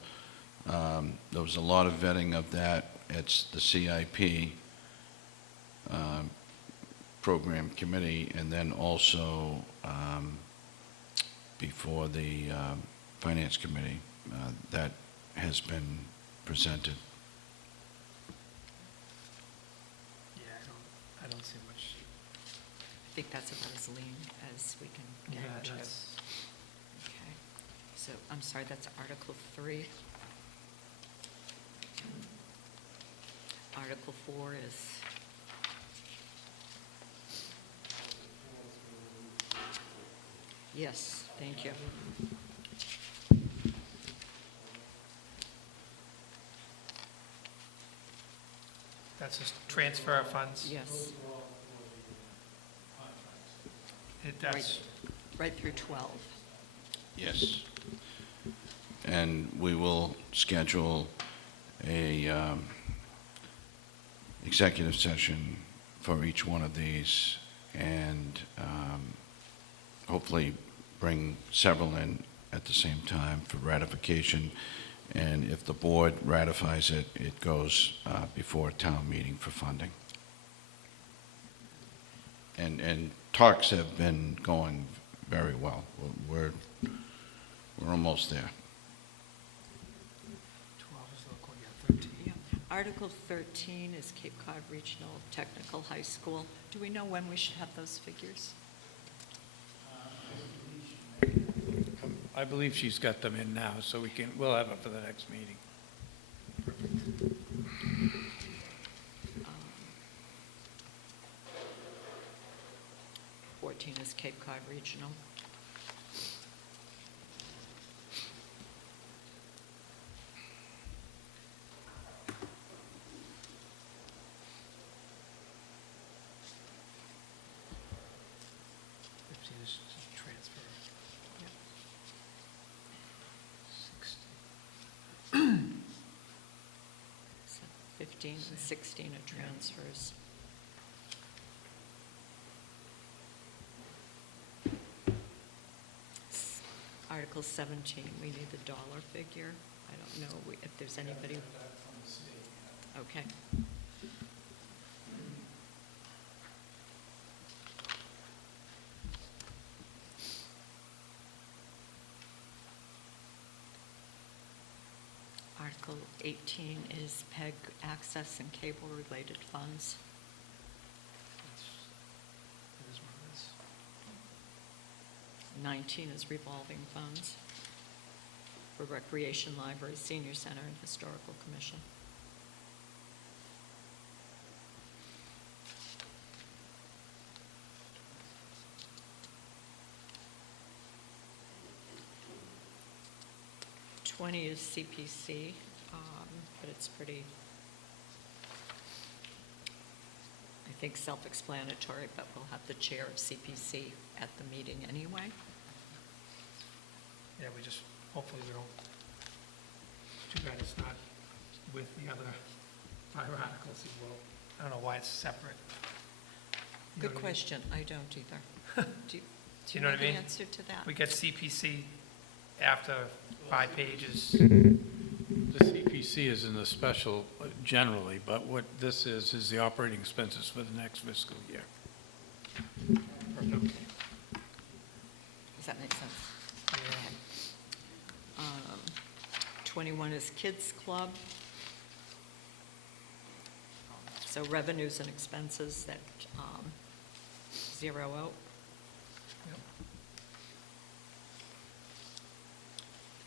there was a lot of vetting of that. It's the CIP program committee, and then also before the finance committee, that has been presented. Yeah, I don't see much. I think that's about as lean as we can Yeah, get to. that's, Okay, so, I'm sorry, that's Article 3. Article 4 is, yes, thank you. that's just transfer of funds. Yes, That's, right through 12. Yes. And we will schedule a executive session for each one of these, and hopefully bring several in at the same time for ratification And if the board ratifies it, it goes before town meeting for funding. And talks have been going very well. We're almost there. 12 is local, yeah, 13. Yeah. Article 13 is Cape Cod Regional Technical High School. Do we know when we should have those figures? I believe she's got them in now, so we'll have it for the next meeting. 14 is Cape Cod Regional. Is transfer. Yep. 16. So 15 and 16 are transfers. Article 17, we need the dollar figure. I don't know if there's anybody. Okay. Article 18 is PEG access and cable-related funds. That is what it is. 19 is revolving funds for Recreation Library, Senior Center, and Historical Commission. '20 is CPC, but it's pretty, I think, self-explanatory, but we'll have the chair of CPC at the meeting anyway. Yeah, we just, hopefully we don't, too bad it's not with the other 5 articles as well. I don't know why it's separate. You know Good what I mean? question, I don't either. Do You know what I the mean? answer to that? We get CPC after 5 pages. The CPC is in the special generally, but what this is the operating expenses for the next fiscal year. Does that make sense? Yeah. 21 is Kids Club. So revenues and expenses that zero out. Yep.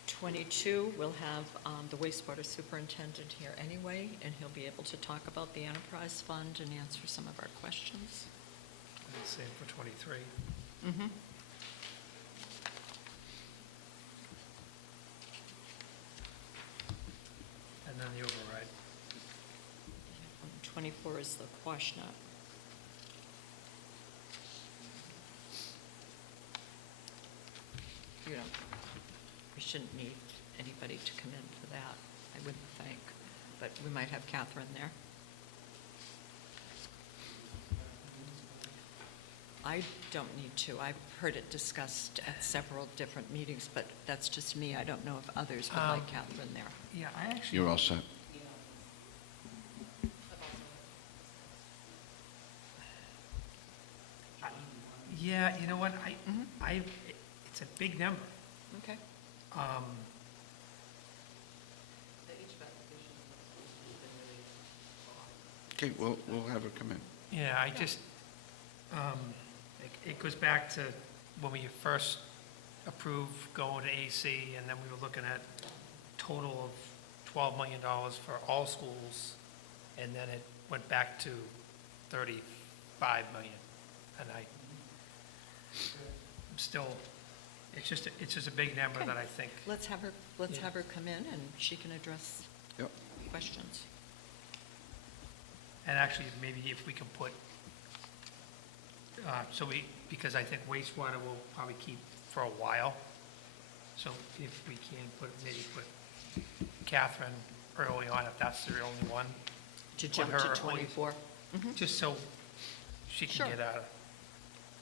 22, we'll have the wastewater superintendent here anyway, and he'll be able to talk about the enterprise fund and answer some of our questions. And same for 23. Mm-hmm. And then the override. 24 is the Quashnet. You know, we shouldn't need anybody to come in for that, I wouldn't think, but we might have Catherine there. I don't need to. I've heard it discussed at several different meetings, but that's just me. I don't know if others would like Catherine there. Yeah, I actually. You're all set. Yeah, you know what, Mhm. it's a big number. Okay. Um, Okay, we'll have her come in. Yeah, I just, it goes back to when we first approved going to AC, and then we were looking at total of $12 million for all schools, and then it went back to 35 million. And I'm still, it's just a big number Okay. that I think, Let's have her Yeah. come in, and she can address Yep. questions. and actually, maybe if we can put, because I think wastewater will probably keep for a while. So if we can maybe put Catherine early on, if that's the only one, To Put jump her to early. 24. Mhm. just so she Sure. can get out of,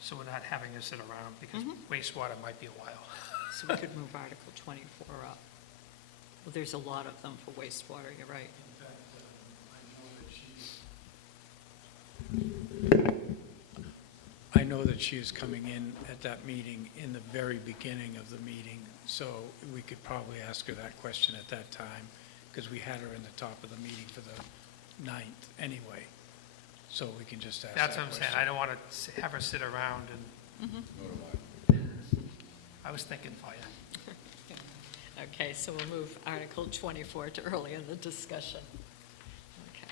so we're not having to sit around, because Mhm. wastewater might be a while. So we could move Article 24 up. Well, there's a lot of them for wastewater, you're right. In fact, I know that she is coming in at that meeting in the very beginning of the meeting, so we could probably ask her that question at that time, because we had her in the top of the meeting for the 9th anyway, so we can just ask that That's what I'm saying, question. I don't want to have her sit around and, I was thinking fire. Okay, so we'll move Article 24 to early in the discussion. Okay.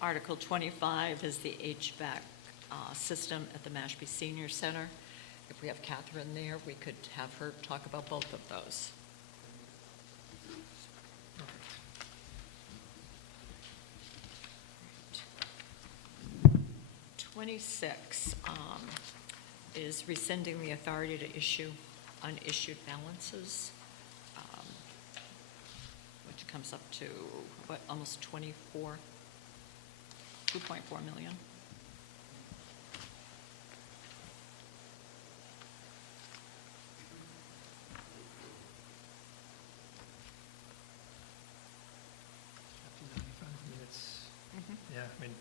Article 25 is the HVAC system at the Mashpee Senior Center. If we have Catherine there, we could have her talk about both of those. 26 is rescinding the authority to issue unissued balances, which comes up to, what, almost 2.4 million. It's, Mhm. yeah, I mean,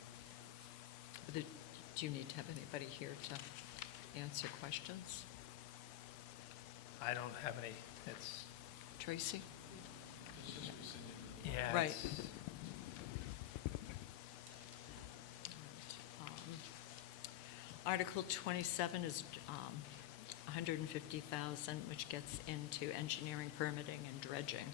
Do you need to have anybody here to answer questions? I don't have any, it's, Tracy? yeah. Right. it's- Article 27 is 150,000, which gets into engineering, permitting, and dredging.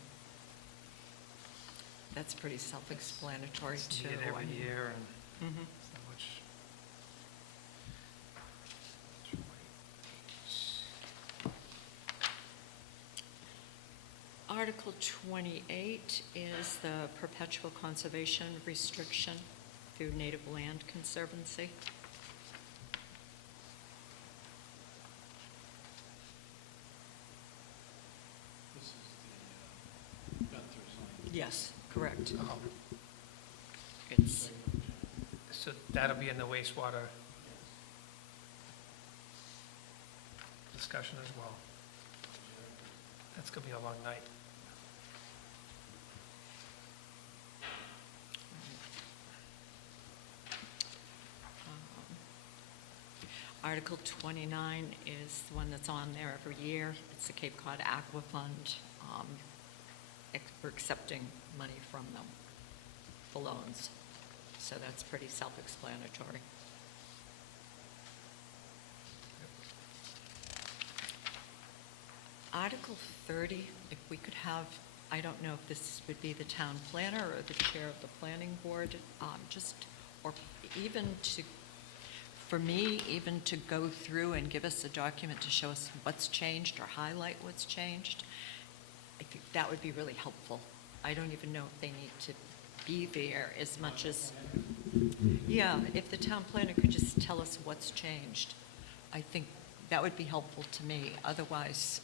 That's pretty self-explanatory, It's too. needed I every mean- year, and Mhm. it's not much. Article 28 is the perpetual conservation restriction through Native Land Conservancy. This is the Gunther's line. Yes, correct. Oh, It's, so that'll be in the wastewater discussion as well. That's gonna be a long night. Article 29 is the one that's on there every year. It's the Cape Cod Aqua Fund. We're accepting money from them for loans. So that's pretty self-explanatory. Article 30, if we could have, I don't know if this would be the town planner or the chair of the planning board, or even to, for me, even to go through and give us a document to show us what's changed or highlight what's changed. I think that would be really helpful. I don't even know if they need to be there as much as, yeah, if the town planner could just tell us what's changed, I think that would be helpful to me. Otherwise,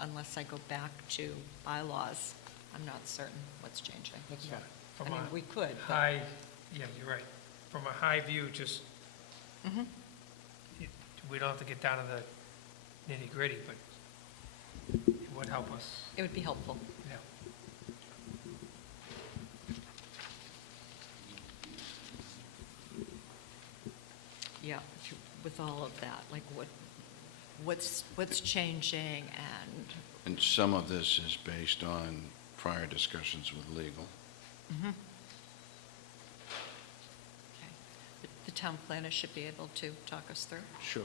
unless I go back to bylaws, I'm not certain what's changing. That's fine. I From mean, a we could, but, high, yeah, you're right. From a high view, just, Mhm. we don't have to get down to the nitty gritty, but it would help us, it would be helpful. yeah. Yeah, with all of that, like what's changing and, And some of this is based on prior discussions with legal. okay. The town planner should be able to talk us through. Sure.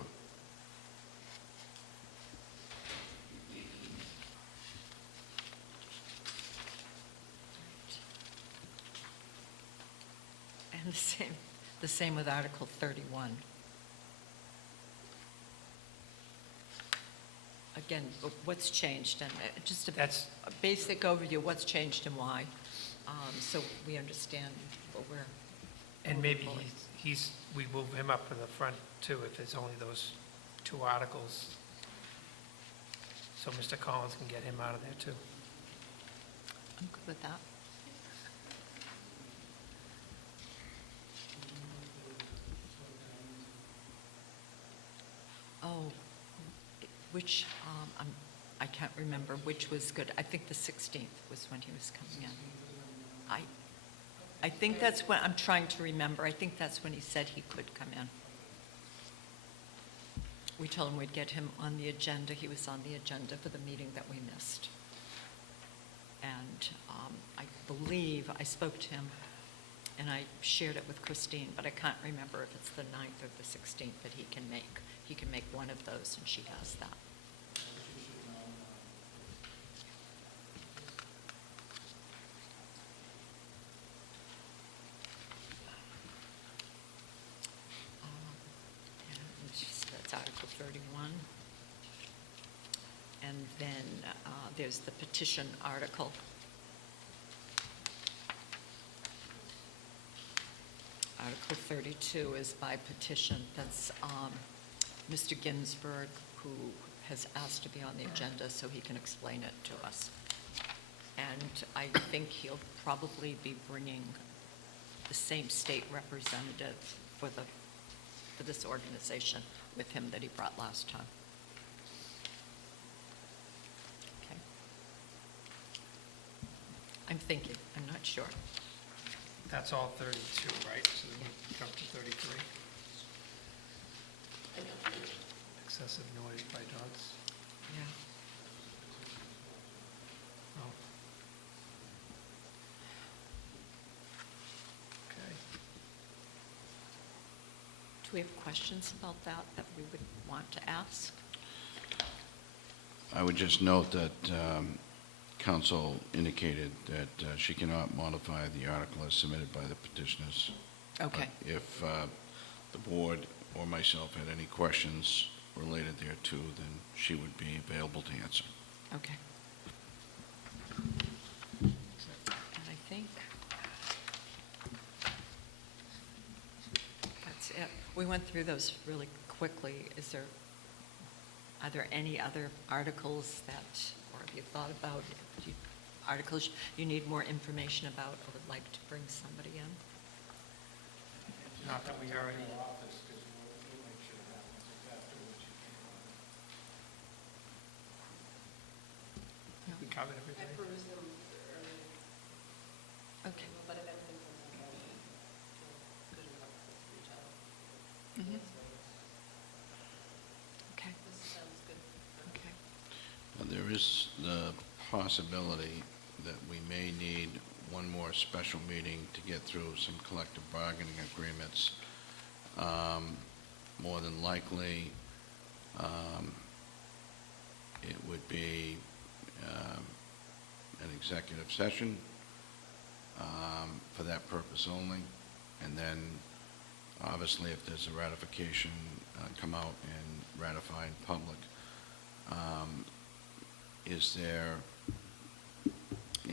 And the same with Article 31. Again, what's changed, and just That's- a basic overview, what's changed and why, so we understand what we're. And moving maybe forward. we move him up to the front too, if there's only those 2 articles. So Mr. Collins can get him out of there too. I'm good with that. Oh, Which, I can't remember which was good. I think the 16th was when he was coming in. I think that's when, I'm trying to remember, I think that's when he said he could come in. We told him we'd get him on the agenda. He was on the agenda for the meeting that we missed. And I believe I spoke to him, and I shared it with Christine, but I can't remember if it's the 9th or the 16th that he can make. He can make one of those, and she has that. That's Article 31. And then there's the petition article. Article 32 is by petition. That's Mr. Ginsburg, who has asked to be on the agenda so he can explain it to us. And I think he'll probably be bringing the same state representative for this organization with him that he brought last time. Okay. I'm thinking, I'm not sure. That's all 32, right? So then we jump to 33. Excessive noise by dogs. Yeah. Oh. Okay. Do we have questions about that we would want to ask? I would just note that council indicated that she cannot modify the article as submitted by the petitioners. Okay. But if the board or myself had any questions related thereto, then she would be available to answer. Okay. And I think that's it. We went through those really quickly. Are there any other articles that, or have you thought about articles you need more information about or would like to bring somebody in? Not that we already, we covered I everything. perused them earlier, Okay. but if anything comes up, good enough to reach out. Mhm. Okay. This sounds good. Okay. There is the possibility that we may need one more special meeting to get through some collective bargaining agreements. More than likely, it would be an executive session for that purpose only. And then, obviously, if there's a ratification, come out and ratify in public. Is there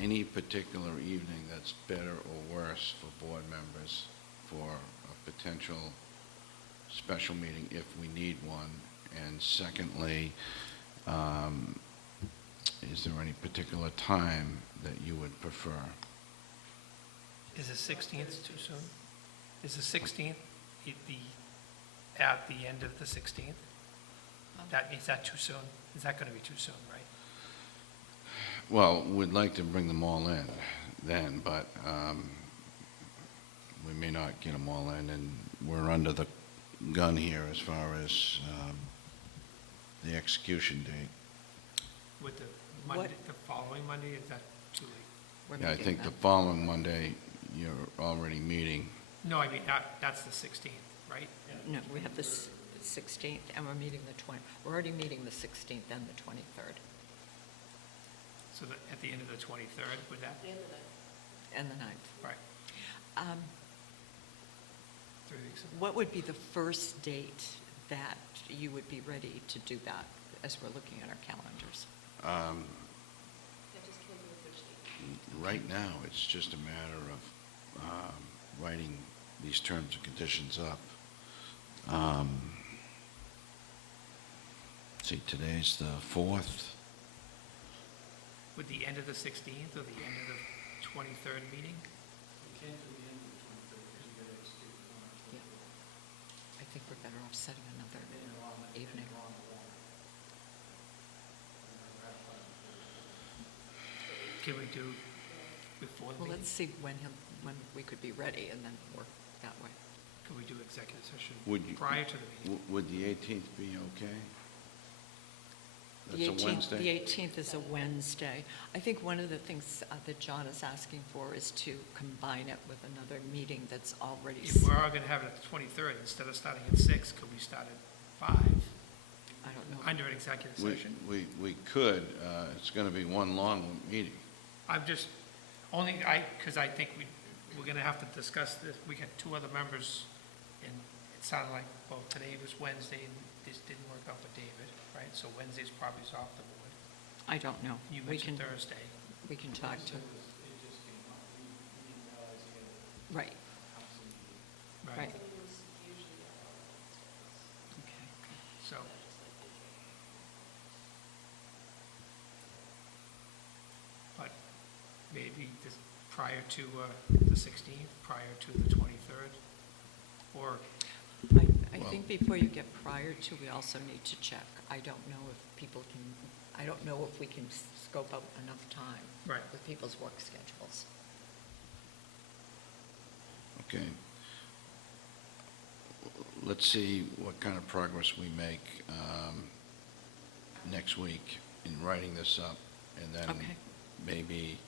any particular evening that's better or worse for board members for a potential special meeting if we need one? And secondly, is there any particular time that you would prefer? Is the 16th too soon? Is the 16th at the end of the 16th? Is that too soon? Is that going to be too soon, right? Well, we'd like to bring them all in then, but we may not get them all in, and we're under the gun here as far as the execution date. With the What- Monday, the following Monday, is that too late? We're Yeah, I making think the that. following Monday, you're already meeting. No, I mean, that's the 16th, right? No, we have the 16th, and we're meeting the 20th. We're already meeting the 16th and the 23rd, So at the end of the 23rd, would that, And the night. and the 9th. right, Um, 3 weeks? What would be the first date that you would be ready to do that, as we're looking at our calendars? I just can't do a Thursday. Right now, it's just a matter of writing these terms and conditions up. See, today's the 4th. Would the end of the 16th or the end of the 23rd meeting? Yeah. I think we're better off setting another evening. can we do before the Well, meeting? let's see when we could be ready and then work that way. Could we do executive session Would you- prior to the meeting? Would the 18th be okay? The That's a 18th Wednesday? The 18th is a Wednesday. I think one of the things that John is asking for is to combine it with another meeting that's already. If we're all going to have it at the 23rd, instead of starting at 6, could we start at 5 I don't know. under an executive We session? we could, it's going to be one long meeting. I'm just, because I think we're going to have to discuss this. We got 2 other members, and it sounded like, well, today was Wednesday, and this didn't work out for David, right? So Wednesday's probably off the board. I don't know. You We mentioned can- Thursday. We can talk to. Right, right. Okay. So. But maybe this, prior to the 16th, prior to the 23rd, or, I Well- think before you get prior to, we also need to check. I don't know if people can, I don't know if we can scope out enough time right, with people's work schedules. Okay. Let's see what kind of progress we make next week in writing this up, and then Okay. maybe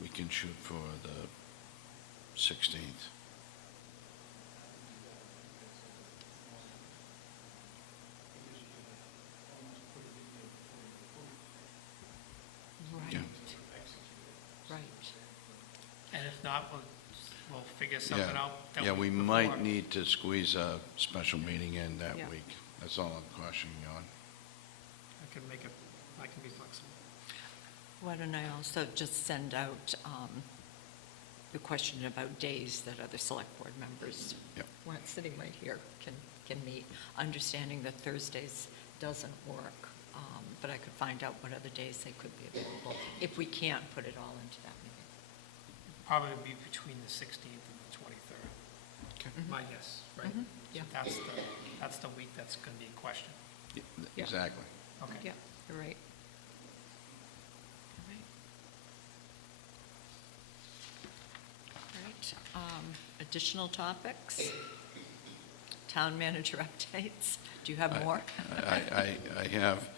we can shoot for the 16th. Right, Yeah. right. and if not, we'll figure something Yeah. out. that Yeah, we week might before. need to squeeze a special meeting in that Yeah. week. That's all I'm cautioning you on. I can make it, I can be flexible. Why don't I also just send out the question about days that other select board members, Yep. who aren't sitting right here, can meet, understanding that Thursdays doesn't work, but I could find out what other days they could be available, if we can't put it all into that meeting. Probably be between the 16th and the 23rd, Okay. my guess, right? Mhm, yeah. So that's the week that's going to be in question. Yeah. Exactly. Okay. Yeah, you're right. All right. All right, additional topics? Town manager updates? Do you have more? I have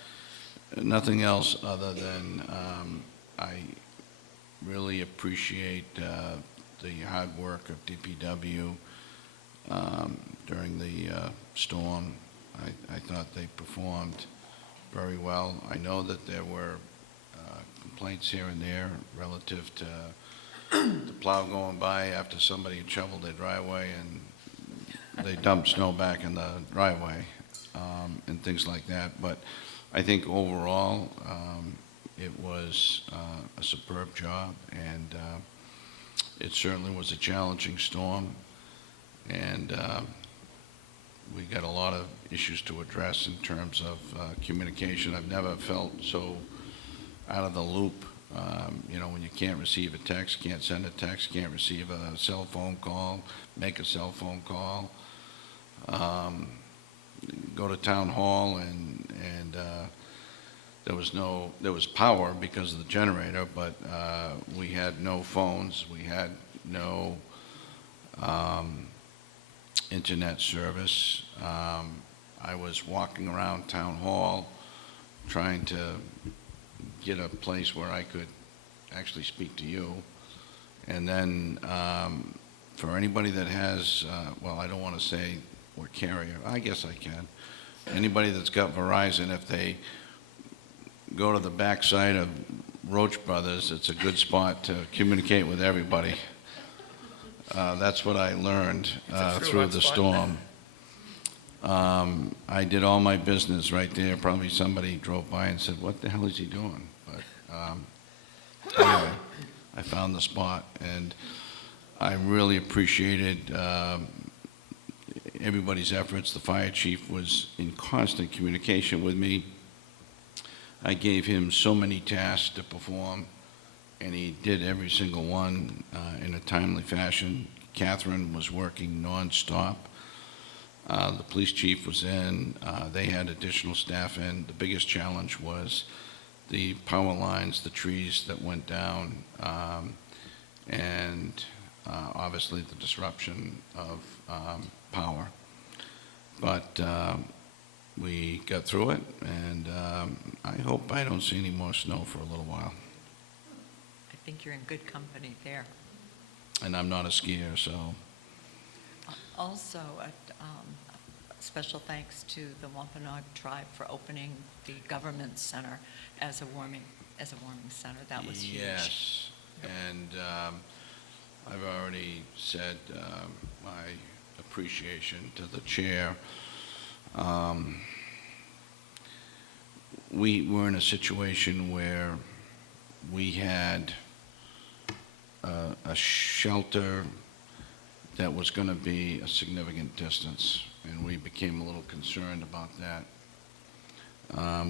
nothing else other than I really appreciate the hard work of DPW during the storm. I thought they performed very well. I know that there were complaints here and there relative to the plow going by after somebody had shoveled their driveway and they dumped snow back in the driveway, and things like that. But I think overall, it was a superb job, and it certainly was a challenging storm. And we got a lot of issues to address in terms of communication. I've never felt so out of the loop. When you can't receive a text, can't send a text, can't receive a cell phone call, make a cell phone call, go to town hall, and there was power because of the generator, but we had no phones, we had no internet service. I was walking around town hall trying to get a place where I could actually speak to you. And then for anybody that has, I don't want to say what carrier, I guess I can. Anybody that's got Verizon, if they go to the backside of Roach Brothers, it's a good spot to communicate with everybody. That's what I learned It's a true through the hotspot. storm. I did all my business right there. Probably somebody drove by and said, "What the hell is he doing?" But anyway, I found the spot, and I really appreciated everybody's efforts. The fire chief was in constant communication with me. I gave him so many tasks to perform, and he did every single one in a timely fashion. Catherine was working nonstop. The police chief was in. They had additional staff in. The biggest challenge was the power lines, the trees that went down, and obviously the disruption of power. But we got through it, and I hope I don't see any more snow for a little while. I think you're in good company there. And I'm not a skier, so Also, special thanks to the Wampanoag tribe for opening the government center as a warming center. That was huge. yes. And I've already said my appreciation to the chair. We were in a situation where we had a shelter that was going to be a significant distance, and we became a little concerned about that.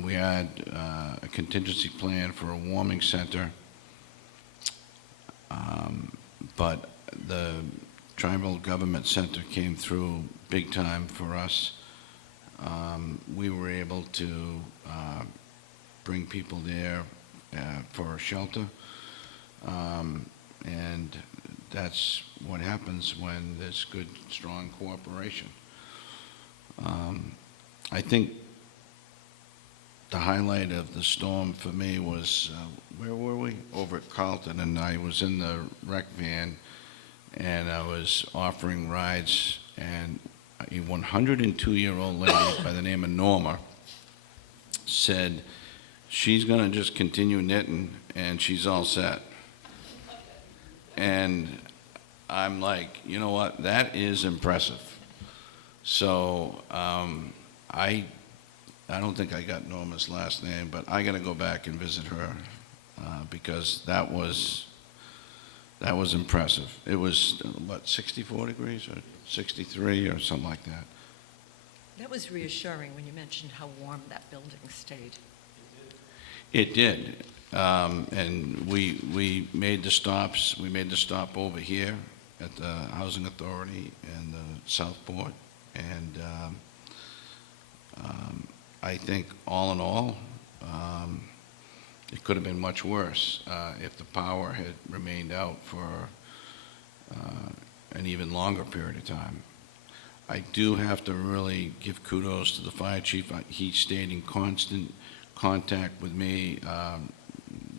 We had a contingency plan for a warming center, but the tribal government center came through big time for us. We were able to bring people there for a shelter, and that's what happens when there's good, strong cooperation. I think the highlight of the storm for me was, where were we? Over at Carlton, and I was in the rec van, and I was offering rides, and a 102-year-old lady by the name of Norma said she's going to just continue knitting, and she's all set. And I'm like, you know what, that is impressive. So I don't think I got Norma's last name, but I got to go back and visit her because that was impressive. It was, what, 64 degrees or 63 or something like that. That was reassuring when you mentioned how warm that building stayed. It did. And we made the stops. We made the stop over here at the Housing Authority and the Southport. And I think all in all, it could have been much worse if the power had remained out for an even longer period of time. I do have to really give kudos to the fire chief. He stayed in constant contact with me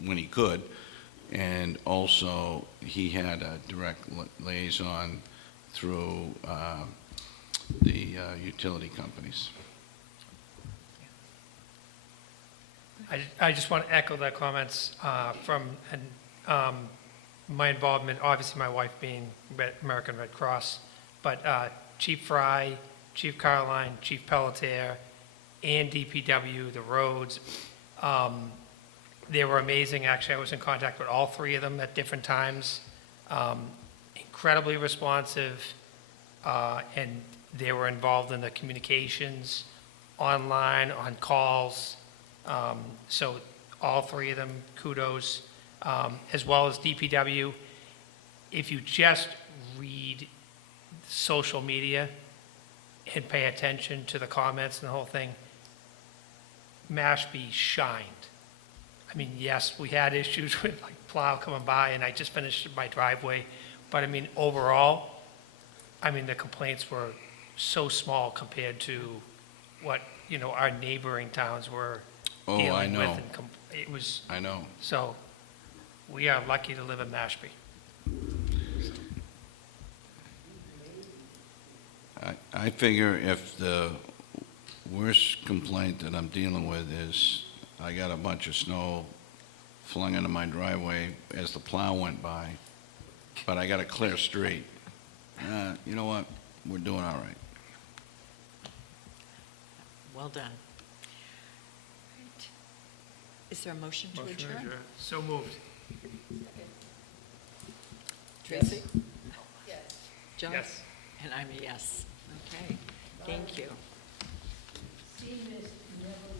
when he could, and also he had a direct liaison through the utility companies. I just want to echo the comments from my involvement, obviously my wife being American Red Cross, but Chief Fry, Chief Caroline, Chief Pelletier, and DPW, the roads, they were amazing. Actually, I was in contact with all three of them at different times. Incredibly responsive, and they were involved in the communications, online, on calls. So all three of them, kudos, as well as DPW. If you just read social media and pay attention to the comments and the whole thing, Mashpee shined. I mean, yes, we had issues with like plow coming by, and I just finished my driveway, but I mean, overall, I mean, the complaints were so small compared to what, you know, our neighboring towns were Oh, dealing I with. know. And it was, I know. so we are lucky to live in Mashpee. I figure if the worst complaint that I'm dealing with is I got a bunch of snow flung into my driveway as the plow went by, but I got a clear street. You know what? We're doing all right. Well done. Right. Is there a motion to adjourn? So moved. Tracy? Yes. Joan? Yes. And I'm a yes. Okay, thank you. Seen this never